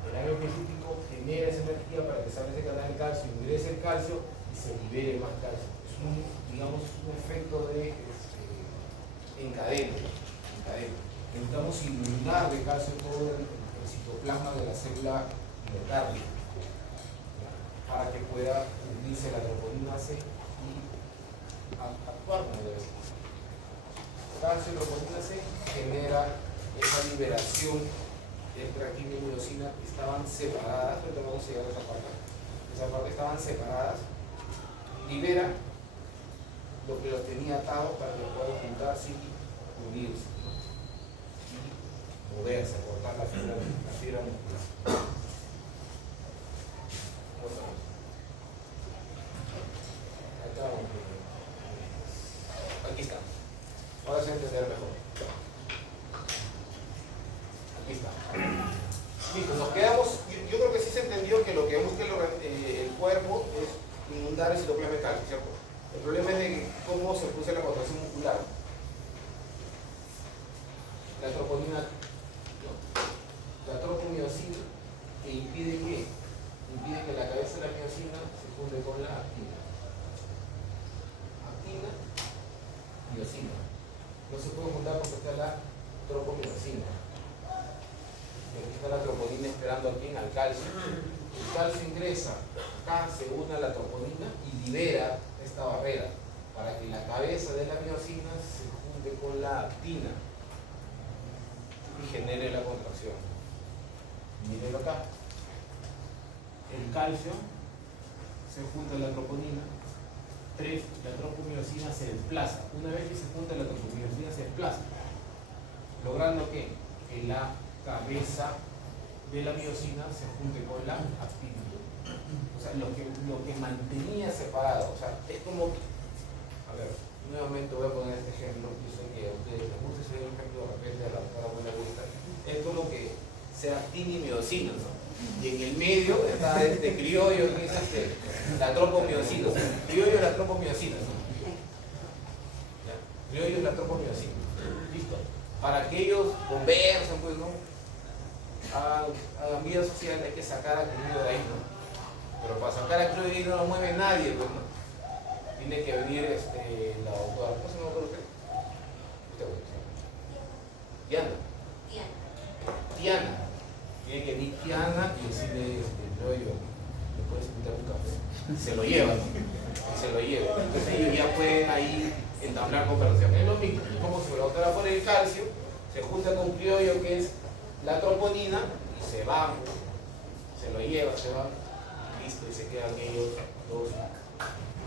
El AMP cíclico genera esa energía para que salga ese canal de calcio, ingrese el calcio y se libere más calcio. Es un efecto de encadena. Necesitamos inundar de calcio todo el citoplasma de la célula miocárdica para que pueda unirse la troponina C y actuar como debe ser. Calcio y troponina C genera esa liberación entre actina y miosina, estaban separadas, pero vamos a llegar a esa parte estaban separadas, libera lo que los tenía atados para que puedan juntarse y unirse y moverse, cortar la fibra muscular. Aquí está. Ahora se entender mejor. Aquí está. Listo, nos quedamos. Yo creo que sí se entendió que lo que busca el cuerpo es inundar el citoplasma de calcio, ¿cierto? El problema es de cómo se produce la contracción muscular. La troponina, ¿no?, la tropomiosina, que impide que la cabeza de la miosina se funde con la actina. Actina, miosina. No se puede juntar porque está la tropomiosina. Aquí está la troponina esperando aquí al calcio. El calcio ingresa, acá se une a la troponina y libera esta barrera para que la cabeza de la miosina se junte con la actina y genere la contracción. Mírenlo acá. El calcio se junta a la troponina. 3. La tropomiosina se desplaza. Una vez que se junta la tropomiosina se desplaza, logrando que la cabeza de la miosina se junte con la actina. O sea, lo que mantenía separado. O sea, es como, a ver, nuevamente voy a poner este ejemplo. Yo sé que a ustedes les gusta ese ejemplo, de repente a la doctora no le gusta. Es como que sea actina y miosina, ¿no? Y en el medio está este criollo, que es la tropomiosina. O sea, criollo es la tropomiosina, ¿no? ¿Ya? Criollo es la tropomiosina. Listo. Para que ellos conversen, pues, ¿no? Hagan vida social, hay que sacar a criollo de ahí, ¿no? Pero para sacar a criollo de ahí no lo mueve nadie, pues, ¿no? Tiene que venir la doctora. ¿Cómo se llama usted? Diana. Tiana. Tiene que venir Tiana y decirle, criollo, ¿me puedes invitar un café? Se lo lleva, ¿no? Se lo lleva. Entonces ellos ya pueden ahí entablar conversación. Es lo mismo, como si la doctora fuera el calcio, se junta con criollo que es la troponina y se va, se lo lleva, se va, listo, y se quedan ellos dos,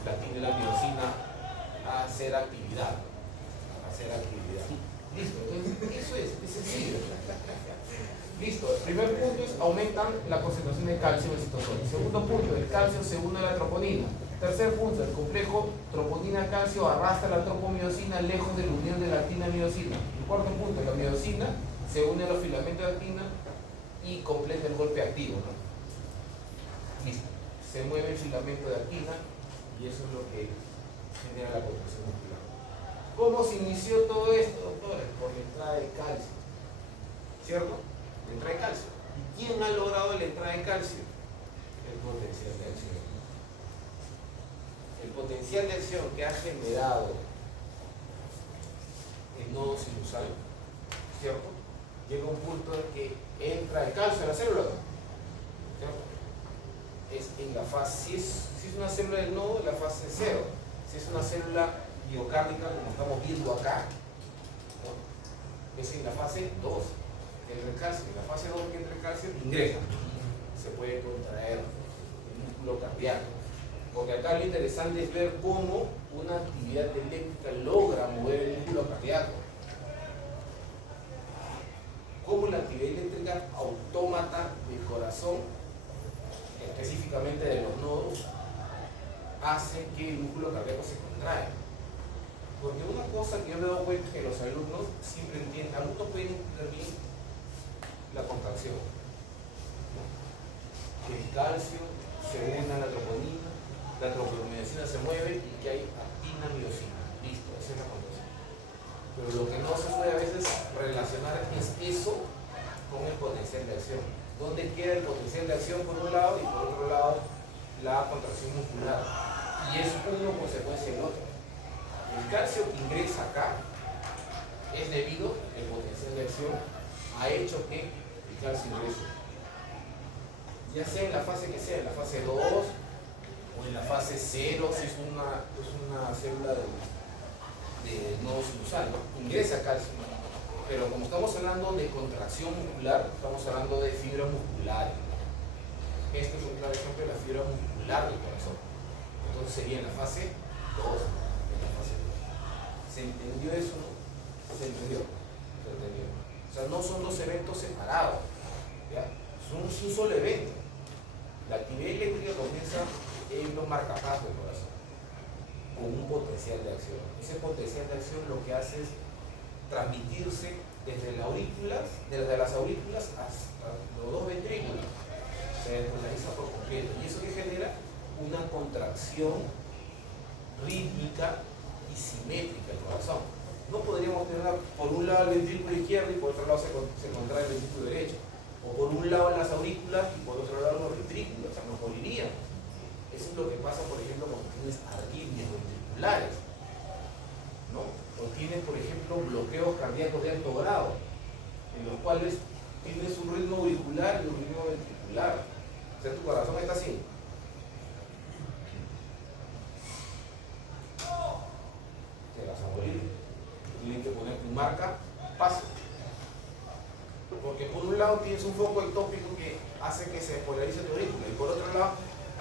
la actina y la miosina, a hacer actividad. Listo, entonces eso es sencillo. Listo, el primer punto es aumentan la concentración de calcio en el citosol. Segundo punto, el calcio se une a la troponina. Tercer punto, el complejo troponina-calcio arrastra la tropomiosina lejos de la unión de la actina-miosina. El cuarto punto, la miosina se une a los filamentos de actina y completa el golpe activo, ¿no? Listo, se mueve el filamento de actina y eso es lo que genera la contracción muscular. ¿Cómo se inició todo esto, doctores? Por la entrada de calcio, ¿cierto? La entrada de calcio. ¿Y quién ha logrado la entrada de calcio? El potencial de acción. El potencial de acción que ha generado el nodo sinusal, ¿cierto? Llega un punto en que entra el calcio en la célula, ¿cierto? Es en la fase, si es una célula del nodo, en la fase 0. Si es una célula miocárdica, como estamos viendo acá, ¿no? Es en la fase 2. Entra el calcio. En la fase 2 que entra el calcio, ingresa. Se puede contraer el músculo cardíaco. Porque acá lo interesante es ver cómo una actividad eléctrica logra mover el músculo cardíaco. Cómo la actividad eléctrica autómata del corazón, específicamente de los nodos, hace que el músculo cardíaco se contrae. Porque una cosa que yo me he dado cuenta es que los alumnos siempre entienden, algunos pueden entender bien la contracción, ¿no? Que el calcio se une a la troponina, la tropomiosina se mueve y que hay actina miosina. Listo, esa es la contracción. Pero lo que no se puede a veces relacionar es eso con el potencial de acción. ¿Dónde queda el potencial de acción por un lado y por otro lado la contracción muscular? Y es uno consecuencia del otro. El calcio que ingresa acá es debido al potencial de acción ha hecho que el calcio ingrese. Ya sea en la fase que sea, en la fase 2 o en la fase 0, si es una célula de nodo sinusal, ¿no? Ingresa calcio. Pero como estamos hablando de contracción muscular, estamos hablando de fibras musculares. Este es un claro ejemplo de la fibra muscular del corazón. Entonces sería en la fase 2, en la fase 2. ¿Se entendió eso, no? Se entendió. O sea, no son dos eventos separados, ¿ya? Son un solo evento. La actividad eléctrica comienza en los marcapasos del corazón, con un potencial de acción. Ese potencial de acción lo que hace es transmitirse desde las aurículas hasta los dos ventrículos. Se despolariza por completo. Y eso que genera una contracción rítmica y simétrica del corazón. No podríamos tener por un lado el ventrículo izquierdo y por otro lado se contrae el ventrículo derecho. O por un lado las aurículas y por otro lado los ventrículos. O sea, nos moriríamos. Eso es lo que pasa, por ejemplo, cuando tienes arritmias ventriculares, ¿no? O tienes, por ejemplo, bloqueos cardíacos de alto grado, en los cuales tienes un ritmo auricular y un ritmo ventricular. O sea, tu corazón está así. Te vas a morir. Tienes que poner tu marca paso. Porque por un lado tienes un foco ectópico que hace que se polarice tu aurícula y por otro lado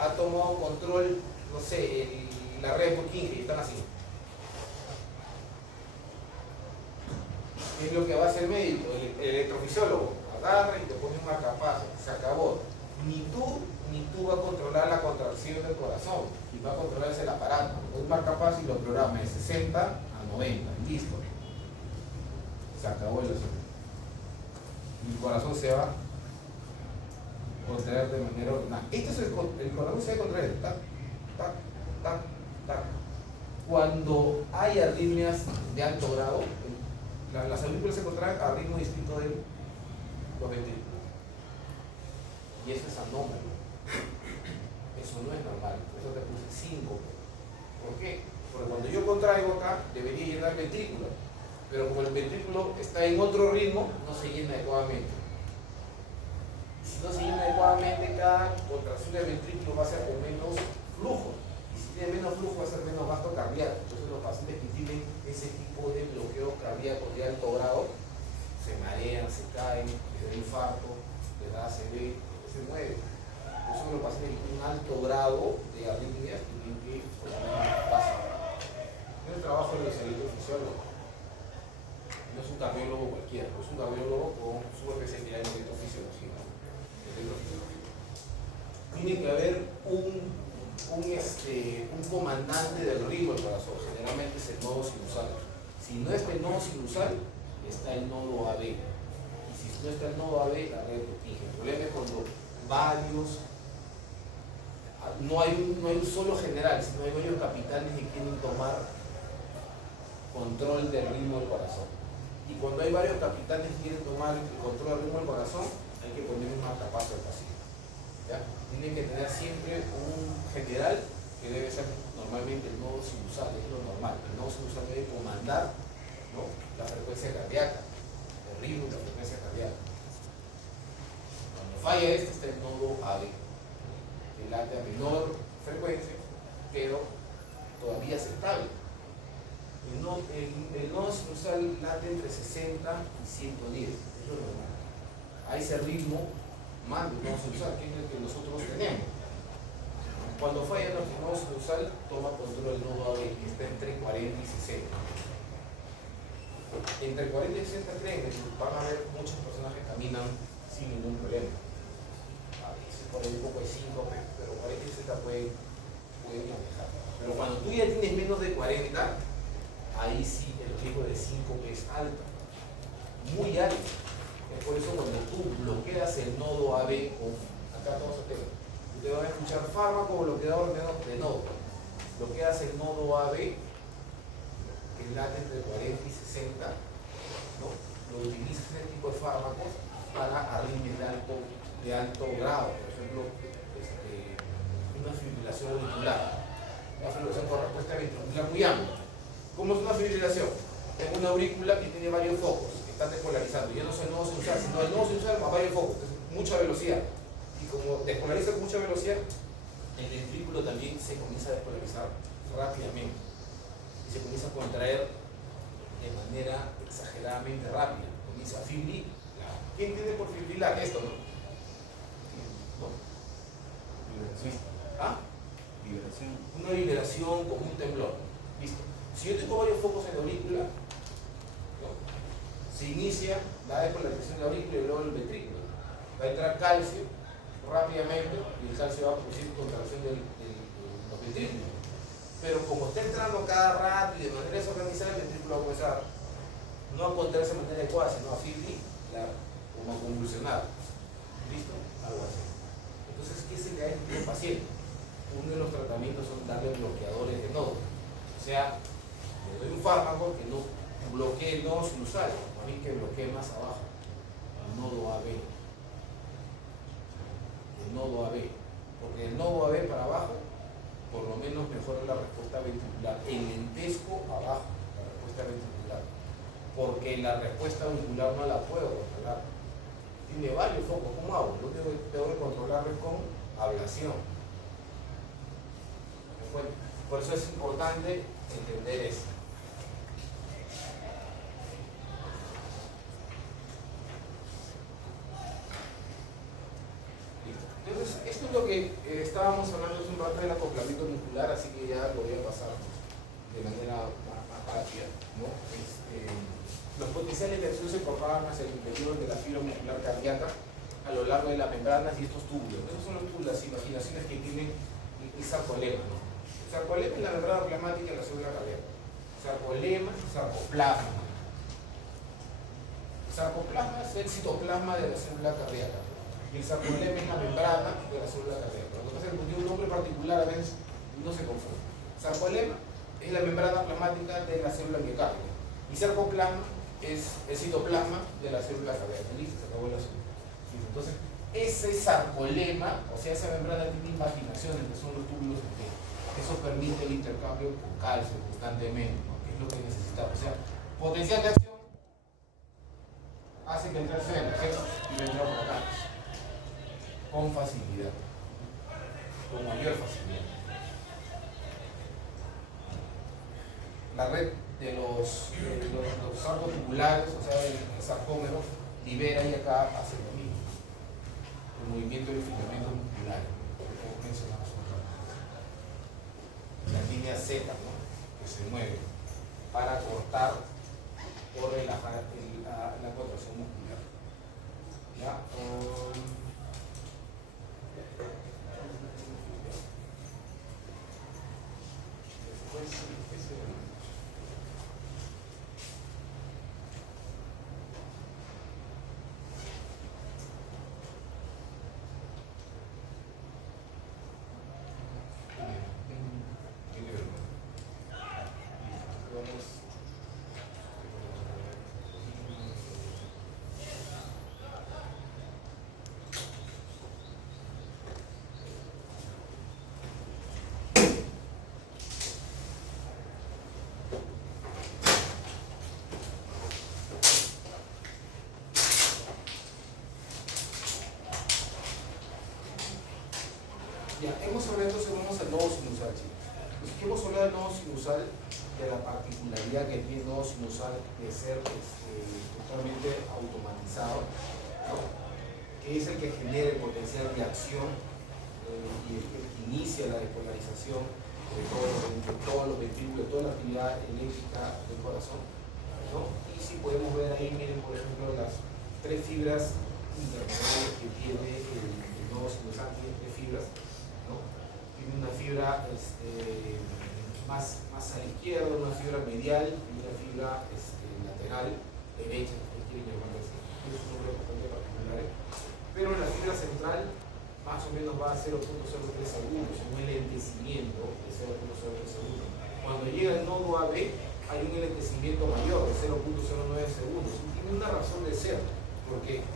ha tomado control, no sé, la red de Purkinje y están así. ¿Qué es lo que va a hacer el médico? El electrofisiólogo agarra y te pone un marcapaso, se acabó. Ni tú vas a controlar la contracción del corazón y va a controlarse el aparato. Un marcapaso y lo programa de 60 a 90, listo. Se acabó el asunto. Y el corazón se va a contraer de manera ordenada. Este es el corazón se va a contraer, tac, tac, tac, tac. Cuando hay arritmias de alto grado, las aurículas se contraen a ritmo distinto de los ventrículos. Y eso es anómalo. Eso no es normal. Por eso te puse 5. ¿Por qué? Porque cuando yo contraigo acá, debería llenar el ventrículo. Pero como el ventrículo está en otro ritmo, no se llena adecuadamente. Si no se llena adecuadamente, cada contracción del ventrículo va a ser con menos flujo. Y si tiene menos flujo, va a ser menos gasto cardíaco. Entonces los pacientes que tienen ese tipo de bloqueo cardíaco de alto grado, se marean, se caen, les da infarto, les da ACV, se mueven. Por eso los pacientes que tienen un alto grado de arritmias tienen que pasar. Es el trabajo del electrofisiólogo. No es un cardiólogo cualquiera, es un cardiólogo con su especialidad en electrofisiología. Tiene que haber un comandante del ritmo del corazón, generalmente es el nodo sinusal. Si no está el nodo sinusal, está el nodo AB. Y si no está el nodo AB, la red de Purkinje. El problema es cuando no hay un solo general, sino hay varios capitanes que quieren tomar control del ritmo del corazón. Y cuando hay varios capitanes que quieren tomar el control del ritmo del corazón, hay que poner un marcapaso al paciente. ¿Ya? Tienen que tener siempre un general que debe ser normalmente el nodo sinusal, es lo normal. El nodo sinusal debe comandar, ¿no?, la frecuencia cardíaca, el ritmo y la frecuencia cardíaca. Cuando falla está el nodo AB, que late a menor frecuencia, pero todavía aceptable. El nodo sinusal late entre 60 y 110, es lo normal. A ese ritmo manda el nodo sinusal, que es el que nosotros tenemos. Cuando falla nuestro nodo sinusal, toma control del nodo AB, que está entre 40 y 60. Entre 40 y 60 creen que van a ver muchas personas que caminan sin ningún problema. A veces por ahí un poco de 5, pero 40 y 60 pueden manejar. Pero cuando tú ya tienes menos de 40, ahí sí el riesgo de 5 es alto, muy alto. Es por eso cuando tú bloqueas el nodo AB, acá todos te van a escuchar fármaco bloqueador de nodo. Bloqueas el nodo AB, que late entre 40 y 60, ¿no? Lo utilizas ese tipo de fármacos para arritmias de alto grado, por ejemplo, una fibrilación auricular, una fibrilación con respuesta ventricular muy amplia. ¿Cómo es una fibrilación? Tengo una aurícula que tiene varios focos, que están despolarizando. Ya no es el nodo sinusal, sino el nodo sinusal más varios focos, mucha velocidad. Y como despolariza con mucha velocidad, el ventrículo también se comienza a despolarizar rápidamente. Y se comienza a contraer de manera exageradamente rápida. Comienza a fibrilar. ¿Quién tiene por fibrilar? Esto, ¿no? ¿No? Vibración. ¿Ah? Vibración. Una vibración como un temblor. Listo. Si yo tengo varios focos en la aurícula, ¿no?, se inicia la despolarización de la aurícula y luego el ventrículo. Va a entrar calcio rápidamente y el calcio va a producir contracción de los ventrículos. Pero como está entrando cada rato y de manera desorganizada, el ventrículo va a comenzar no a contraerse de manera adecuada, sino a fibrilar, como a convulsionar. ¿Listo? Algo así. Entonces, ¿qué se cae en el paciente? Uno de los tratamientos son darle bloqueadores de nodo. O sea, le doy un fármaco que no bloquee el nodo sinusal, a mí que bloquee más abajo, el nodo AB. El nodo AB. Porque el nodo AB para abajo, por lo menos mejora la respuesta ventricular. El lentesco abajo, la respuesta ventricular. Porque la respuesta auricular no la puedo controlar. Tiene varios focos. ¿Cómo hago? Lo único que tengo que controlar es con ablación. ¿Me cuenta? Por eso es importante entender eso. Entonces, esto es lo que estábamos hablando hace un rato del acoplamiento muscular, así que ya lo voy a pasar de manera más rápida, ¿no? Los potenciales de acción se propagan hacia el interior de la fibra muscular cardíaca a lo largo de las membranas y estos túbulos. Esas son las imaginaciones que tienen el sarcolema, ¿no? El sarcolema es la membrana plasmática de la célula cardíaca. Sarcolema, sarcoplasma. El sarcoplasma es el citoplasma de la célula cardíaca. Y el sarcolema es la membrana de la célula cardíaca. Lo que pasa es que tiene un nombre particular, a veces no se confunde. Sarcolema es la membrana plasmática de la célula miocardio. Y sarcoplasma es el citoplasma de la célula cardíaca. Listo, se acabó el asunto. Entonces, ese sarcolema, o sea, esa membrana tiene imaginaciones, que son los túbulos enteros. Eso permite el intercambio con calcio constantemente, ¿no? Que es lo que necesitamos. O sea, potencial de acción hace que el calcio entre y vendrá por acá. Con facilidad, con mayor facilidad. La red de los sarcotubulares, o sea, el sarcómero, libera y acá hace lo mismo. El movimiento del filamento muscular, como mencionamos la línea Z, ¿no? Que se mueve para cortar o relajar la contracción muscular. ¿Ya? Ya, hemos hablado, entonces vamos al nodo sinusal, chicos. Entonces, hemos hablado del nodo sinusal, de la particularidad que tiene el nodo sinusal de ser totalmente automatizado, ¿no? Que es el que genera el potencial de acción y el que inicia la despolarización de todos los ventrículos, de toda la actividad eléctrica del corazón, ¿no? Y si podemos ver ahí, miren por ejemplo las tres fibras intermediales que tiene el nodo sinusal, tiene tres fibras, ¿no? Tiene una fibra más a la izquierda, una fibra medial y una fibra lateral, derecha, si quieren llamarlo así. Es un nombre bastante particular. Pero la fibra central más o menos va a 0.03 segundos, un enlentecimiento de 0.03 segundos. Cuando llega el nodo AB hay un enlentecimiento mayor de 0.09 segundos. Y tiene una razón de ser, porque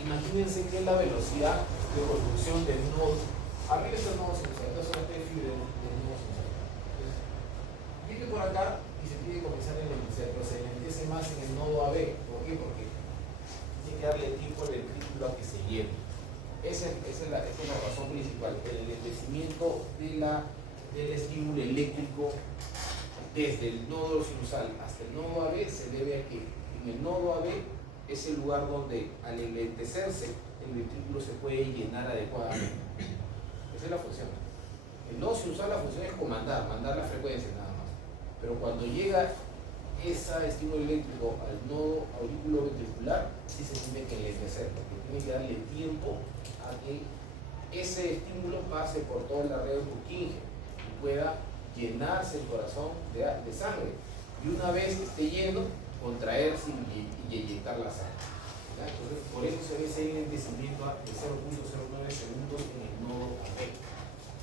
imagínense que es la velocidad de construcción del nodo. Arriba está el nodo sinusal, estas son las tres fibras del nodo sinusal. Viene por acá y se tiene que comenzar a enlentecer, pero se enlentece más en el nodo AB. ¿Por qué? Porque tiene que darle tiempo al ventrículo a que se llene. Esa es la razón principal. El enlentecimiento del estímulo eléctrico desde el nodo sinusal hasta el nodo AB se debe a que en el nodo AB es el lugar donde al enlentecerse el ventrículo se puede llenar adecuadamente. Esa es la función. El nodo sinusal, la función es mandar la frecuencia nada más. Pero cuando llega ese estímulo eléctrico al nodo aurículo ventricular, sí se tiene que enlentecer, porque tiene que darle tiempo a que ese estímulo pase por toda la red Purkinje y pueda llenarse el corazón de sangre. Y una vez que esté lleno, contraerse y inyectar la sangre. ¿Ya? Entonces, por eso se ve ese enlentecimiento de 0.09 segundos en el nodo AB.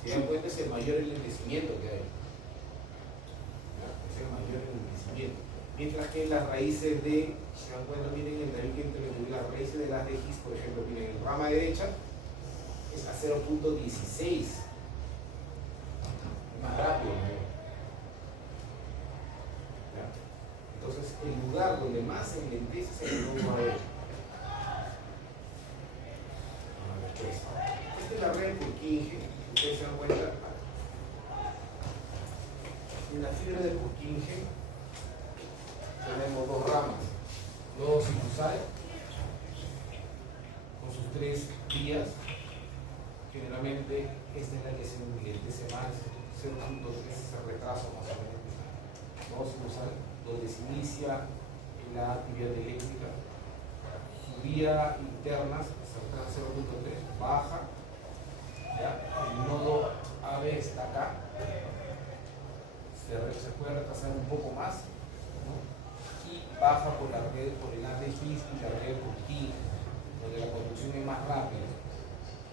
Si dan cuenta, es el mayor enlentecimiento que hay. ¿Ya? Es el mayor enlentecimiento. Mientras que las raíces de, si dan cuenta, miren el raíz interventricular, las raíces de las de X, por ejemplo, miren, el rama derecha es a 0.16. Más rápido, ¿no? ¿Ya? Entonces, el lugar donde más se enlentece es el nodo AB. Esta es la Nodo sinusal con sus 3 vías. Generalmente esta es la que se enlentece más, 0.3 es el retraso más o menos. Nodo sinusal, donde se inicia la actividad eléctrica. Su vía interna, cercana a 0.3, baja. ¿Ya? El nodo AB está acá. Se puede retrasar un poco más, ¿no? Y baja por la red, por el ATX y la red continua, donde la conducción es más rápida.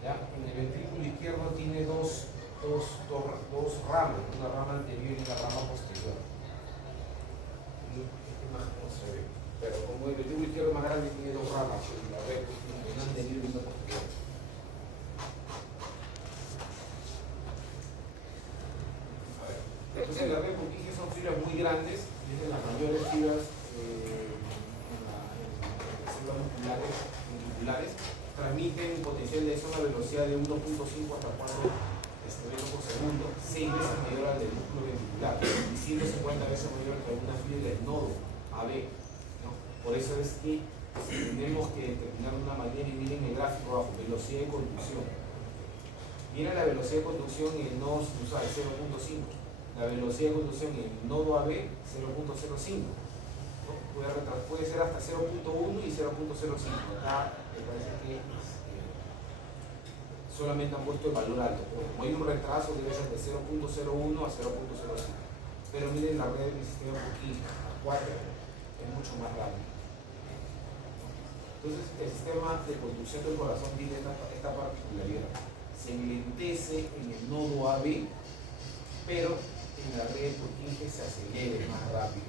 ¿Ya? En el ventrículo izquierdo tiene dos ramas, una rama anterior y una rama posterior. Esta imagen no se ve, pero como el ventrículo izquierdo más grande tiene 2 ramas, la red una anterior y una posterior. Entonces la red Purkinje son fibras muy grandes, es de las mayores fibras en las células musculares, transmiten potencial de acción a velocidad de 1.5 hasta 4 metros por segundo, 6 veces mayor al del músculo ventricular y 150 veces mayor que alguna fibra del nodo AB, ¿no? Por eso es que tenemos que determinar de una manera, y miren el gráfico abajo, velocidad de conducción. Miren la velocidad de conducción en el nodo sinusal, 0.5. La velocidad de conducción en el nodo AB, 0.05. ¿No? Puede ser hasta 0.1 y 0.05. Acá me parece que solamente han puesto el valor alto. Pero como hay un retraso, debe ser de 0.01 a 0.05. Pero miren la red del sistema Purkinje, a 4, es mucho más rápido. Entonces, el sistema de conducción del corazón tiene esta particularidad. Se enlentece en el nodo AB, pero en la red Purkinje se acelere más rápido,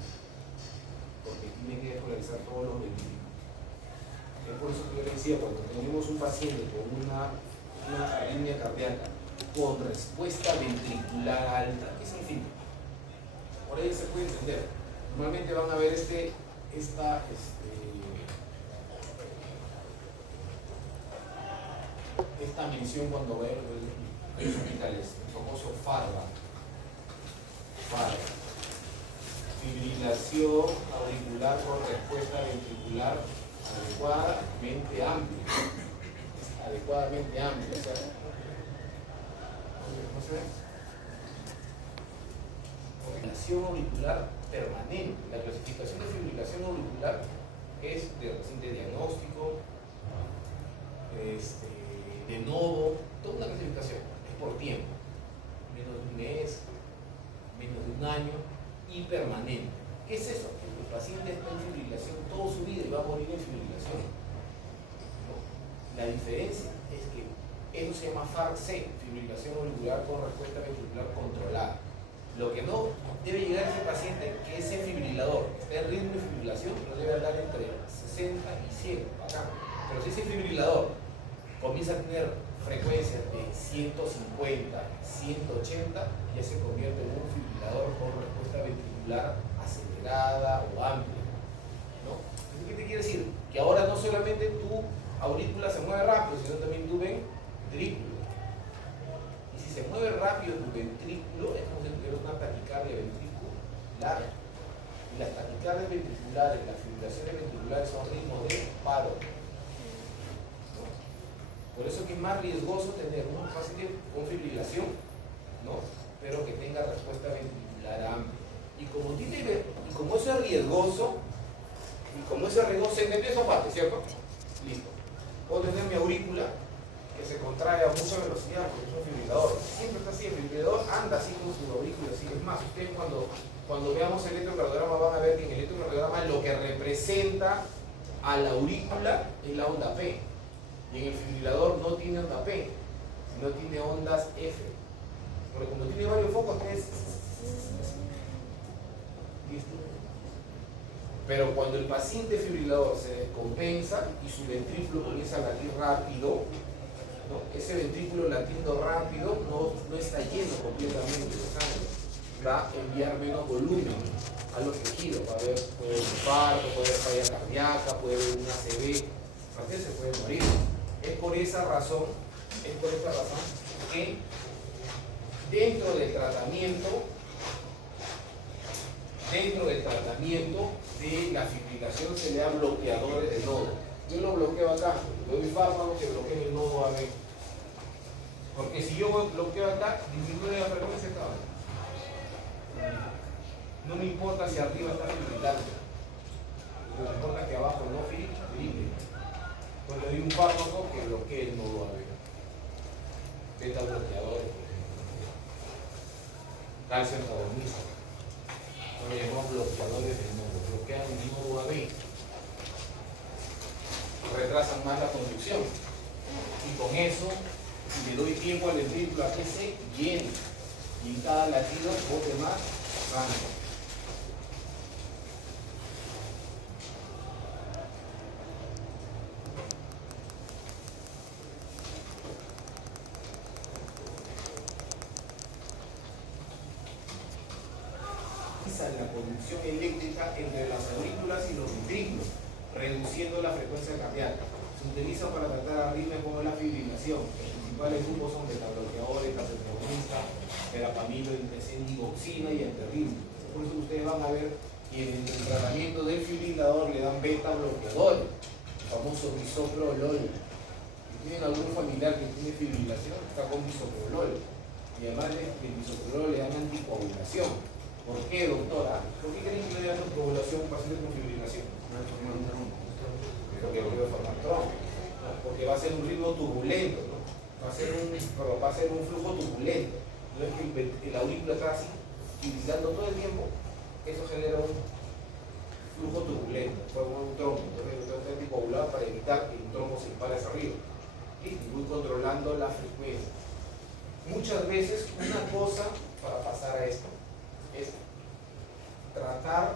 porque tiene que despolarizar todos los ventrículos. Es por eso que yo les decía, cuando tenemos un paciente con una arritmia cardíaca con respuesta ventricular alta, ¿qué significa? Por ahí se puede entender. Normalmente van a ver esta mención cuando ven los hospitales, el famoso FARVA. Fibrilación auricular con respuesta ventricular adecuadamente amplia. Adecuadamente amplia. O sea, ¿no se ve? Fibrilación auricular permanente. La clasificación de fibrilación auricular es de reciente diagnóstico, de nodo, toda una clasificación. Es por tiempo. Menos de un mes, menos de un año y permanente. ¿Qué es eso? Que el paciente está en fibrilación toda su vida y va a morir en fibrilación. ¿No? La diferencia es que eso se llama FARC-C, fibrilación auricular con respuesta ventricular controlada. Lo que no debe llegar a ese paciente que ese fibrilador está en ritmo de fibrilación, no debe andar entre 60 y 100 acá. Pero si ese fibrilador comienza a tener frecuencias de 150, 180, ya se convierte en un fibrilador con respuesta ventricular acelerada o amplia, ¿no? ¿Qué te quiere decir? Que ahora no solamente tu aurícula se mueve rápido, sino también tu ventrículo. Y si se mueve rápido tu ventrículo, es como si tuvieras una taquicardia ventricular. Y las taquicardias ventriculares, las fibrilaciones ventriculares son ritmos de paro. Por eso que es más riesgoso tener un paciente con fibrilación, ¿no? Pero que tenga respuesta ventricular amplia. Y como eso es riesgoso, se entendió esa parte, ¿cierto? Listo. Puedo tener mi aurícula que se contrae a mucha velocidad porque es un fibrilador. Siempre está así, el fibrilador anda así como su aurícula, así. Es más, ustedes cuando veamos el electrocardiograma van a ver que en el electrocardiograma lo que representa a la aurícula es la onda P. Y en el fibrilador no tiene onda P, sino tiene ondas F. Porque como tiene varios focos, ¿listo? Pero cuando el paciente fibrilador se descompensa y su ventrículo comienza a latir rápido, ¿no? Ese ventrículo latiendo rápido no está lleno completamente de sangre. Va a enviar menos volumen a los tejidos. Puede haber infarto, puede haber falla cardíaca, puede haber un ACV, el paciente se puede morir. Es por esa razón que dentro del tratamiento dentro del tratamiento de la fibrilación se le da bloqueadores de nodo. Yo lo bloqueo acá, le doy fármacos que bloqueen el nodo AB. Porque si yo bloqueo acá, disminuye la frecuencia acá. No me importa si arriba está fibrilando. Lo que importa es que abajo no fibrile. Entonces le doy un fármaco que bloquee el nodo AB. Beta bloqueadores, por ejemplo. Calcio antagonista. Lo llamamos bloqueadores del nodo. Bloquean el nodo AB. Retrasan más la conducción. Y con eso le doy tiempo al ventrículo a que se llene. Y en cada latido bote más sangre. La conducción eléctrica entre las aurículas y los ventrículos, reduciendo la frecuencia cardíaca. Se utiliza para tratar arritmias como la fibrilación. Los principales grupos son betabloqueadores, calcetonista, verapamilo, digoxina y antirritmia. Por eso ustedes van a ver que en el tratamiento del fibrilador le dan beta bloqueadores, el famoso bisoprolol. Si tienen algún familiar que tiene fibrilación, está con bisoprolol. Y además del bisoprolol le dan anticoagulación. ¿Por qué, doctora? ¿Por qué creen que le dan anticoagulación a un paciente con fibrilación? Porque va a ser un ritmo turbulento, ¿no? Va a ser un flujo turbulento. No es que la aurícula está así, fibrilando todo el tiempo, eso genera un flujo turbulento, forma un trombo. Entonces yo tengo que anticoagular para evitar que el trombo se dispare hacia arriba. Y voy controlando la frecuencia. Muchas veces una cosa para pasar a esto es tratar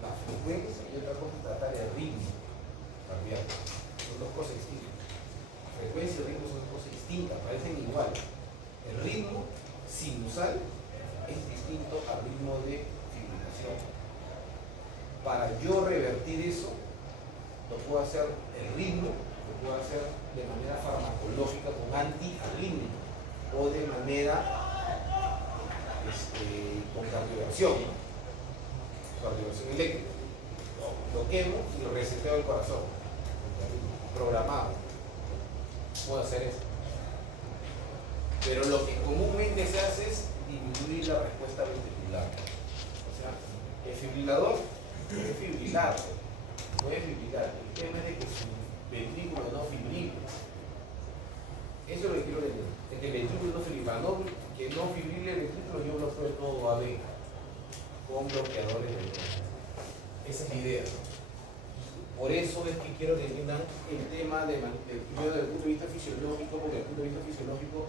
la frecuencia y otra cosa es tratar el ritmo cardíaco. Son dos cosas distintas. Frecuencia y ritmo son dos cosas distintas, parecen igual. El ritmo sinusal es distinto al ritmo de fibrilación. Para yo revertir eso, lo puedo hacer el ritmo, lo puedo hacer de manera farmacológica con antiarrítmico o de manera con cardioversión, ¿no? Cardioversión eléctrica. Lo quemo y lo reseteo el corazón. Programado. Puedo hacer eso. Pero lo que comúnmente se hace es disminuir la respuesta ventricular. O sea, el fibrilador puede fibrilar. Puede fibrilar. El tema es de que su ventrículo no fibrile. Eso es lo que quiero decir. Es que el ventrículo no fibrila. Que no fibrile el ventrículo, yo bloqueo todo AB con bloqueadores de nodo. Esa es la idea. Por eso es que quiero que entiendan el tema primero desde el punto de vista fisiológico, porque desde el punto de vista fisiológico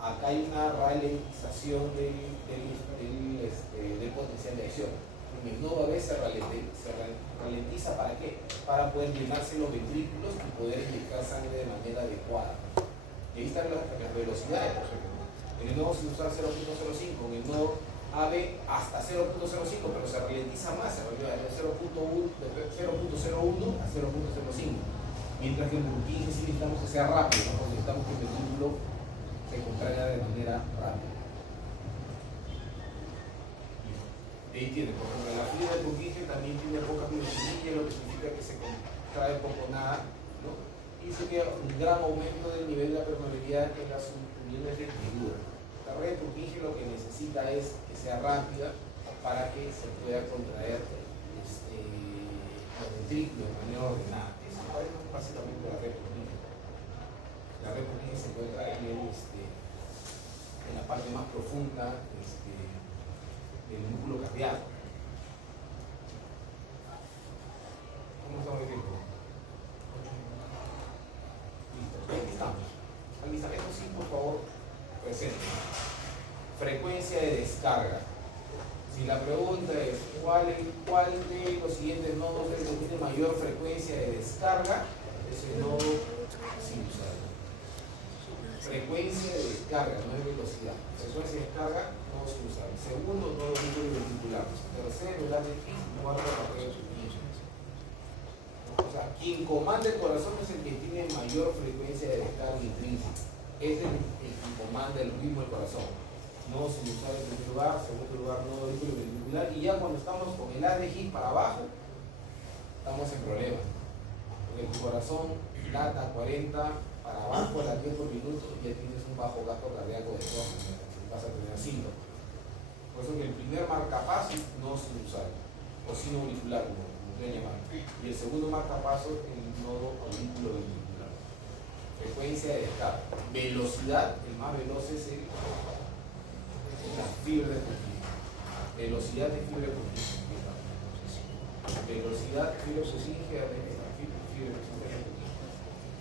acá hay una ralentización del potencial de acción. El nodo AB se ralentiza ¿para qué? Para poder llenarse los ventrículos y poder inyectar sangre de manera adecuada. Y ahí están las velocidades, por ejemplo. En el nodo sinusal 0.05, en el nodo AB hasta 0.05, pero se ralentiza más, se ralentiza de 0.01 a 0.05. Mientras que en Purkinje sí necesitamos que sea rápido, ¿no? Porque necesitamos que el ventrículo se contraiga de manera rápida. Y ahí tiene, por ejemplo, la fibra de Purkinje también tiene poca fibrosinilla, lo que significa que se contrae poco nada, ¿no? Y se queda un gran aumento del nivel de la permeabilidad en las uniones de hendidura. La red de Purkinje lo que necesita es que sea rápida para que se pueda contraer los ventrículos de manera ordenada. Eso es básicamente la red Purkinje. La red Purkinje se puede traer en la parte más profunda del músculo cardíaco. ¿Cómo estamos de tiempo? Listo, aquí estamos. Esto sí, por favor, presente. Frecuencia de descarga. Si la pregunta es ¿cuál de los siguientes nodos es el que tiene mayor frecuencia de descarga? Es el nodo sinusal. Frecuencia de descarga, no es velocidad. Frecuencia de descarga, nodo sinusal. Segundo, nodo ventricular. Tercero, el ADP. Cuarto, la red Purkinje. O sea, quien comanda el corazón es el que tiene mayor frecuencia de descarga intrínseca. Es el que comanda el ritmo del corazón. nodo sinusal en primer lugar, segundo lugar nodo auriculoventricular, y ya cuando estamos con el ADG para abajo, estamos en problemas. Porque tu corazón lata 40 para abajo, latidos por minuto, y ya tienes un bajo gasto cardíaco de todas maneras, vas a tener síntomas. Por eso que el primer marcapaso es nodo sinusal, o sino auricular, como quieran llamar. Y el segundo marcapaso es el nodo auriculoventricular. Frecuencia de descarga. Velocidad, el más veloz es la fibra de Purkinje. Velocidad de fibra de Purkinje. Velocidad de fibra de Purkinje.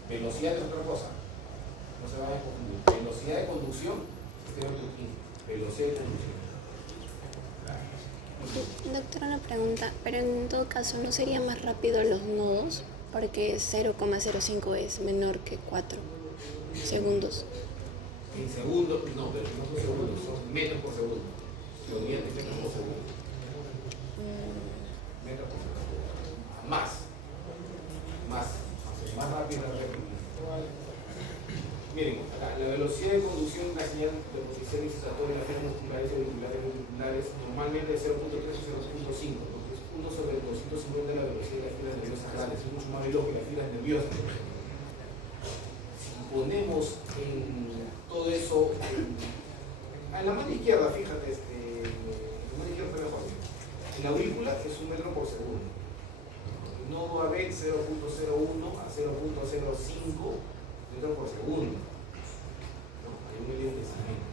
Velocidad es otra cosa. No se vayan a confundir. Velocidad de conducción, sistema de Purkinje. Velocidad de conducción. Doctora, una pregunta, pero en todo caso, ¿no sería más rápido los nodos? Porque 0,05 es menor que 4 segundos. En segundos, no, pero no son segundos, son metros por segundo. Lo guían de metros por segundo. Metros por segundo. Más rápido la réplica. Miren, acá, la velocidad de conducción de la señal de posición excitatoria en las fibras musculares y auriculares normalmente es 0.3 o 0.5, porque es 1 sobre 250 de la velocidad de las fibras nerviosas grandes, es mucho más veloz que las fibras nerviosas. Si ponemos en todo eso, en la mano izquierda, fíjate, en la mano izquierda está mejor. En la aurícula es 1 metro por segundo. El nodo AB 0.01 a 0.05 metros por segundo. No, hay un enlentecimiento.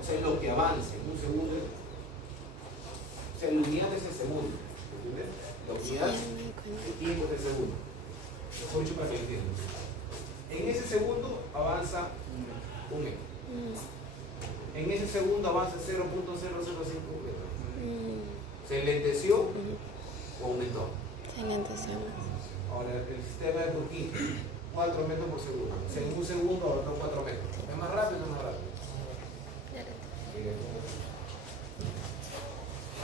O sea, lo que avance en un segundo, o sea, la unidad es el segundo. ¿Entiendes? La unidad, el tiempo es el segundo. Mejor dicho para que entiendan. En ese segundo avanza 1 metro. En ese segundo avanza 0.005 metros. ¿Se enlenteció o aumentó? Se enlenteció más. Ahora, el sistema de Purkinje, 4 metros por segundo. O sea, en un segundo ahora 4 metros. ¿Es más rápido o no es más rápido?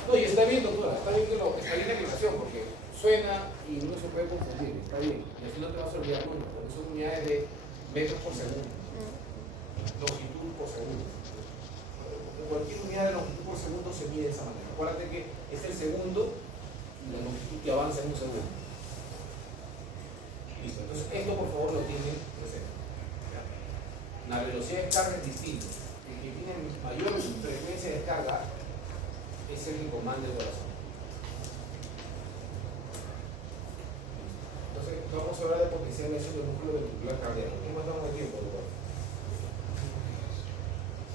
No, y está bien, doctora, está bien la explicación, porque suena y uno se puede confundir, está bien. Y así no te vas a olvidar nunca, porque son unidades de metros por segundo, longitud por segundo. Cualquier unidad de longitud por segundo se mide de esa manera. Acuérdate que es el segundo y la longitud que avanza en un segundo. Listo, entonces esto por favor lo tienen presente. La velocidad de descarga es distinta. El que tiene mayor frecuencia de descarga es el que comanda el corazón. Entonces vamos a hablar de potencialización del músculo ventricular cardíaco. ¿Cómo estamos de tiempo, doctor?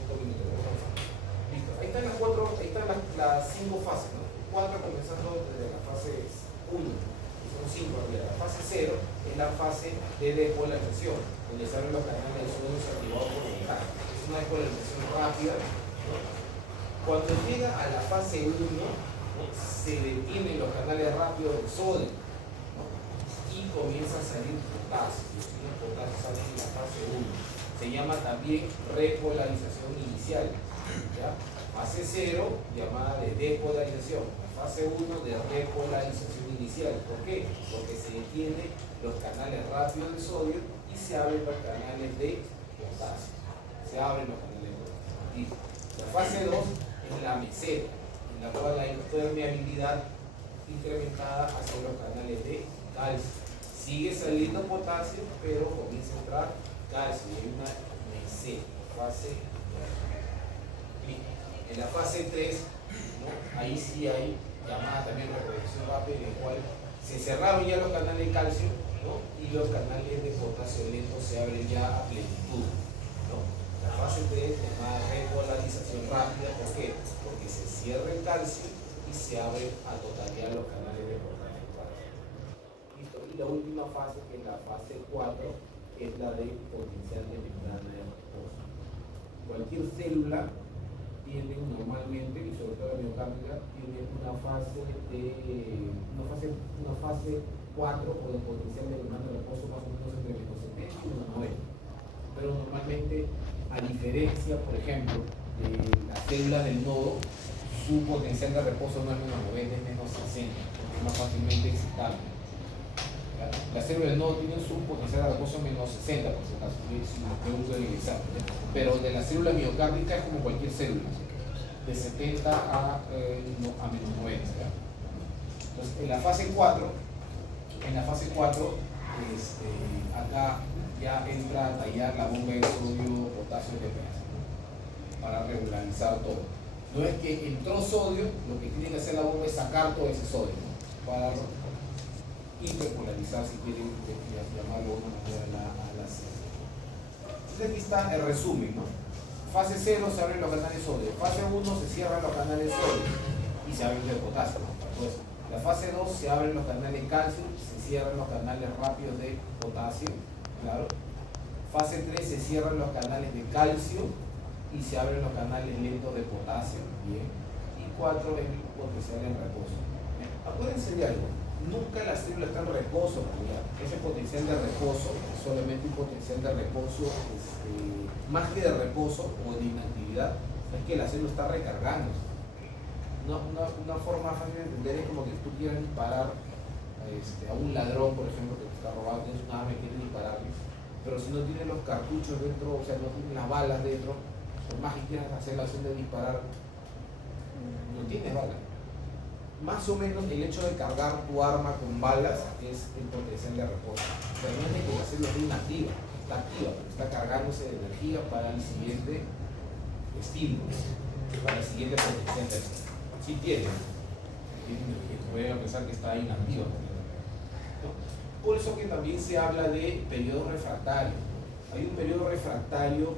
5 minutos. Listo. Ahí están las 5 fases, ¿no? 4 comenzando desde la fase 1. Son 5 en realidad. La fase 0 es la fase de despolarización, donde se abren los canales de sueños activados por ventaja. Es una despolarización rápida, ¿no? Cuando llega a la fase 1, ¿no? Se detienen los canales rápidos del sodio, ¿no? Y comienza a salir potasio. Los potasios salen en la fase 1. Se llama también repolarización inicial. ¿Ya? Fase 0, llamada de depolarización. Fase 1 de repolarización inicial. ¿Por qué? Porque se detienen los canales rápidos de sodio y se abren los canales de potasio. Se abren los canales de potasio. Y la fase 2 es la meseta, en la cual hay permeabilidad incrementada hacia los canales de calcio. Sigue saliendo potasio, pero comienza a entrar calcio y hay una meseta, fase 2. En la fase 3, ¿no? Ahí sí hay llamada también reproducción rápida, en la cual se cerraron ya los canales de calcio, ¿no? Y los canales de potasio lento se abren ya a plenitud, ¿no? La fase 3 es llamada repolarización rápida. ¿Por qué? Porque se cierra el calcio y se abren a totalidad los canales de potasio. ¿Listo? Y la última fase, que es la fase 4, es la de potencial de membrana de reposo. Cualquier célula tiene normalmente, y sobre todo la miocárdica, tiene una fase 4 o de potencial de membrana de reposo más o menos entre menos 70 y menos 90. Pero normalmente, a diferencia, por ejemplo, de las células del nodo, su potencial de reposo no es menos 90, es menos 60, porque es más fácilmente excitable. Las células no tienen su potencial de reposo menos 60, por si acaso, si me gusta utilizar. Pero de la célula miocárdica es como cualquier célula, de 70 a menos 90. ¿Ya? Entonces, en la fase 4, acá ya entra a tallar la bomba de sodio, potasio, TPA, para regularizar todo. No es que entró sodio, lo que tiene que hacer la bomba es sacar todo ese sodio, ¿no? Para interpolarizar, si quieren llamarlo de una manera, a la célula. Entonces aquí está el resumen, ¿no? Fase 0 se abren los canales sodio, fase 1 se cierran los canales sodio y se abren de potasio, ¿no? Pues, la fase 2 se abren los canales calcio, se cierran los canales rápidos de potasio, claro. Fase 3 se cierran los canales de calcio y se abren los canales lentos de potasio, bien. Y 4 el potencial en reposo. Acuérdense de algo, nunca la célula está en reposo, ¿no? Ese potencial de reposo es solamente un potencial de reposo, más que de reposo o de inactividad, es que la célula está recargando. Una forma fácil de entender es como que tú quieras disparar a un ladrón, por ejemplo, que te está robando, tienes un arma y quieres dispararle, pero si no tiene los cartuchos dentro, o sea, no tiene las balas dentro, por más que quieras hacer la acción de disparar, no tienes balas. Más o menos el hecho de cargar tu arma con balas es el potencial de reposo. Realmente que la célula es inactiva, está activa, pero está cargándose de energía para el siguiente estímulo, para el siguiente potencial de esto. Sí tiene energía, voy a pensar que está inactiva. ¿No? Por eso que también se habla de periodo refractario. Hay un periodo refractario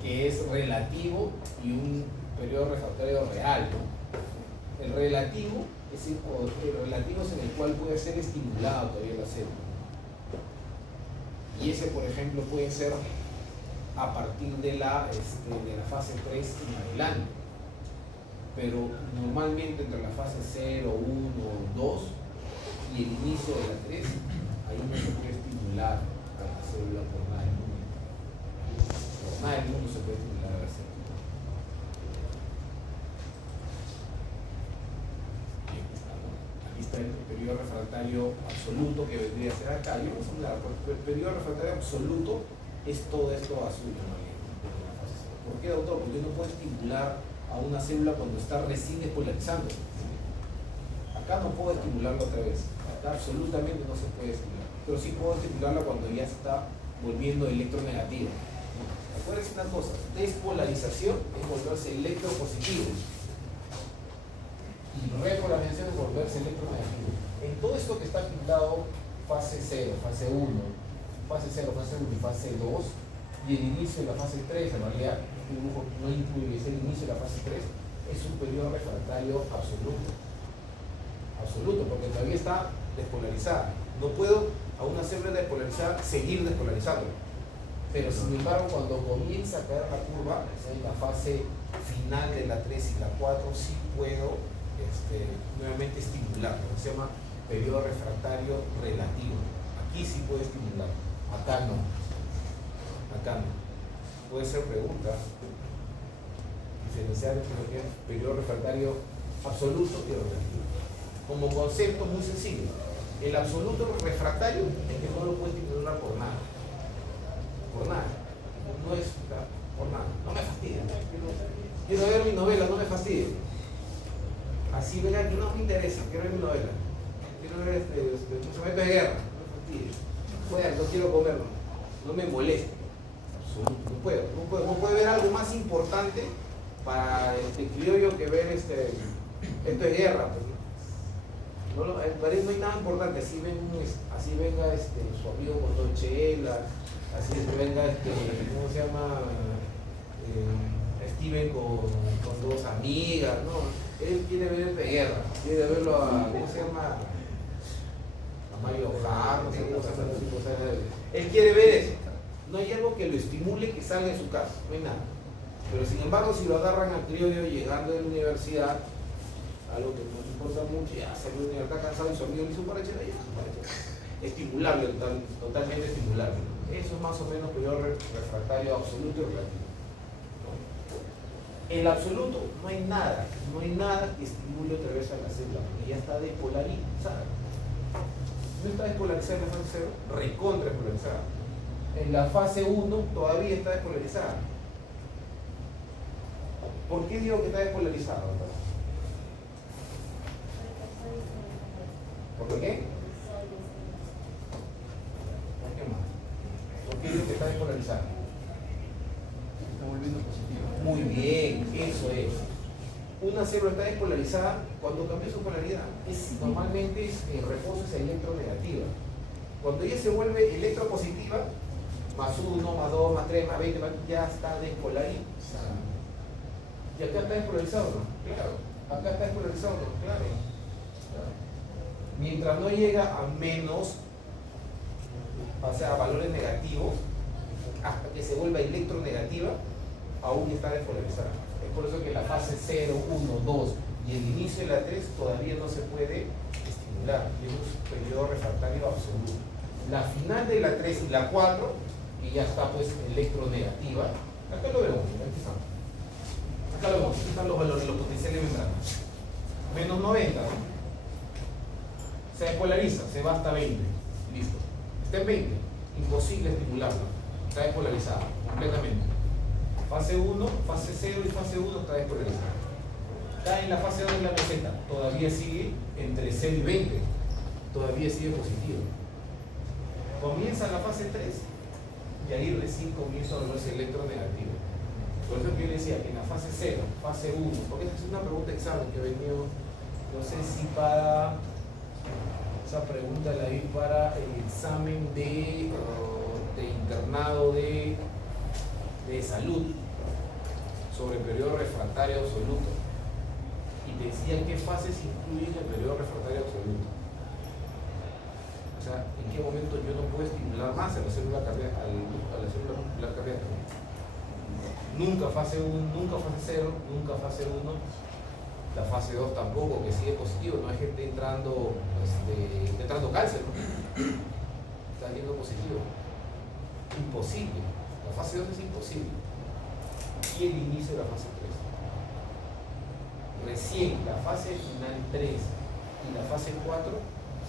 que es relativo y un periodo refractario real, ¿no? El relativo es en el cual puede ser estimulado todavía la célula. Y ese, por ejemplo, puede ser a partir de la fase 3 en adelante. Pero normalmente entre la fase 0, 1, 2 y el inicio de la 3, ahí no se puede estimular a la célula por nada del mundo. Por nada del mundo se puede estimular a la célula. Aquí está el periodo refractario absoluto que vendría a ser acá. Y vamos a hablar, el periodo refractario absoluto es todo esto azul, ¿no? ¿Por qué, doctor? Porque no puedo estimular a una célula cuando está recién despolarizando. Acá no puedo estimularla otra vez. Acá absolutamente no se puede estimular. Pero sí puedo estimularla cuando ya se está volviendo electronegativa. Acuérdense una cosa, despolarización es volverse electropositivo. Y repolarización es volverse electronegativo. En todo esto que está pintado, fase 0, fase 1, fase 0, fase 1 y fase 2, y el inicio de la fase 3, en realidad, este dibujo no incluye, es el inicio de la fase 3, es un periodo refractario absoluto. Absoluto, porque todavía está despolarizada. No puedo a una célula despolarizada seguir despolarizando. Pero sin embargo, cuando comienza a caer la curva, en la fase final de la 3 y la 4, sí puedo nuevamente estimular, lo que se llama periodo refractario relativo. Aquí sí puedo estimular, acá no. Acá no. Puede ser pregunta. Diferenciar entre lo que es periodo refractario absoluto y relativo. Como concepto muy sencillo. El absoluto refractario es que no lo puedo estimular por nada. Por nada. No es por nada. No me fastidie. Quiero ver mi novela, no me fastidie. Así venga que no me interesa, quiero ver mi novela. Quiero ver Pensamiento de Guerra, no me fastidie. Bueno, no quiero comerlo. No me moleste. Absoluto. No puedo ver algo más importante para criollo que ver esto es guerra. Pues. No hay nada importante. Así venga su amigo con dos chelas, así venga ¿cómo se llama? Steven con dos amigas, ¿no? Él quiere ver de guerra, quiere verlo a, ¿cómo se llama? A Mario Hart, no sé cómo se llama. Él quiere ver eso. No hay algo que lo estimule que salga de su casa, no hay nada. Pero sin embargo, si lo agarran al criollo llegando de la universidad, algo que no le importa mucho, ya salió de la universidad cansado y su amigo le hizo para echar allá, estimularlo, totalmente estimularlo. Eso es más o menos periodo refractario absoluto y relativo. En lo absoluto no hay nada que estimule otra vez a la célula, porque ya está despolarizada. No está despolarizada en la fase 0, recontra despolarizada. En la fase 1 todavía está despolarizada. ¿Por qué digo que está despolarizada? ¿Por qué? ¿Por qué más? ¿Por qué digo que está despolarizada? Está volviendo positivo. Muy bien, eso es. Una célula está despolarizada cuando cambia su polaridad. Normalmente en reposo es electronegativa. Cuando ella se vuelve electropositiva, más 1, más 2, más 3, más 20, ya está despolarizada. ¿Y acá está despolarizado o no? Claro. Acá está despolarizado o no? Claro. Mientras no llega a menos, o sea, a valores negativos, hasta que se vuelva electronegativa, aún está despolarizada. Es por eso que la fase 0, 1, 2 y el inicio de la 3 todavía no se puede estimular. Es un periodo refractario absoluto. La final de la 3 y la 4, que ya está pues electronegativa, acá lo vemos, aquí estamos. Acá lo vemos, aquí están los valores, los potenciales de membrana. Menos 90, ¿no? Se despolariza, se va hasta 20. Listo. Está en 20. Imposible estimularla. Está despolarizada completamente. Fase 1, fase 0 y fase 1 está despolarizada. Está en la fase 2 de la meseta. Todavía sigue entre 0 y 20. Todavía sigue positivo. Comienza la fase 3 y ahí recién comienza a volverse electronegativo. Por eso que yo decía que en la fase 0, fase 1, porque esta es una pregunta de examen que he venido, no sé si para... Esa pregunta la vi para el examen de internado de salud sobre el periodo refractario absoluto. Y te decían qué fases incluyen el periodo refractario absoluto. O sea, en qué momento yo no puedo estimular más a la célula cardíaca, a la célula muscular cardíaca. Nunca fase 1, nunca fase 0, nunca fase 1. La fase 2 tampoco, que sigue positivo, no hay gente entrando cáncer, ¿no? Está yendo positivo. Imposible. La fase 2 es imposible. Y el inicio de la fase 3. Recién la fase final 3 y la fase 4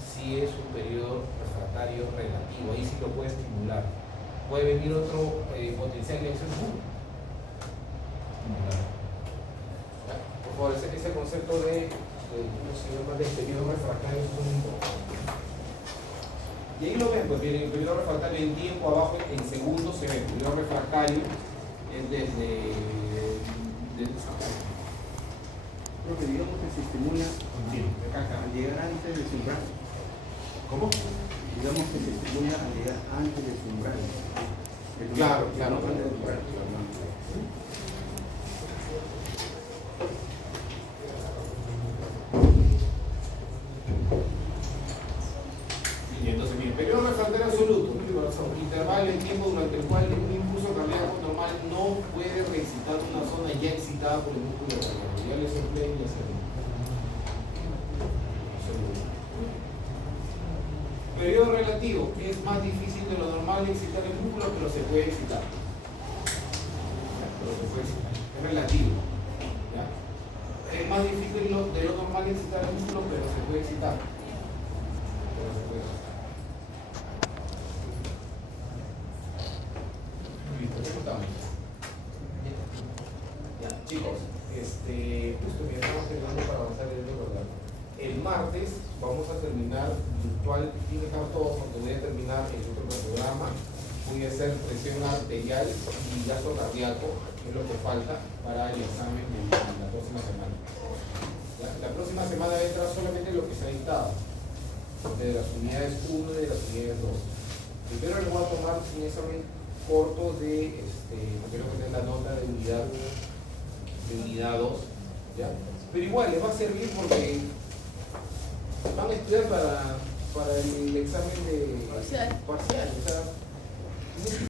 sí es un periodo refractario relativo, ahí sí lo puede estimular. Puede venir otro potencial de acción. Por favor, ese concepto de ¿cómo se llama? De periodo refractario es muy importante. Y ahí lo ven, pues bien, el periodo refractario en tiempo abajo, en segundos se ve. El periodo refractario es desde esa parte. Creo que digamos que se estimula al llegar antes de su umbral. ¿Cómo? Digamos que se estimula al llegar antes de su umbral. Claro. Antes del umbral. Y entonces, mire, periodo refractario absoluto, intervalo en tiempo durante el cual un impulso cardíaco normal no puede reexcitar una zona ya excitada por el músculo cardíaco. Ya les empleé y hacer. Periodo relativo, que es más difícil de lo normal excitar el músculo, pero se puede excitar. Es relativo. ¿Ya? Es más difícil de lo normal excitar el músculo, pero se puede excitar. Listo, ¿qué contamos? Ya, chicos, justo que estamos terminando para avanzar el programa. El martes vamos a terminar virtual, tiene que estar todos porque voy a terminar el otro programa. Voy a hacer presión arterial y gasto cardíaco, que es lo que falta para el examen de la próxima semana. ¿Ya? La próxima semana va a entrar solamente lo que se ha dictado, de las unidades 1 y de las unidades 2. Primero les voy a tomar un examen corto de, creo que es la nota de unidad 2, ¿ya? Pero igual les va a servir porque van a estudiar para el examen de parcial. O sea,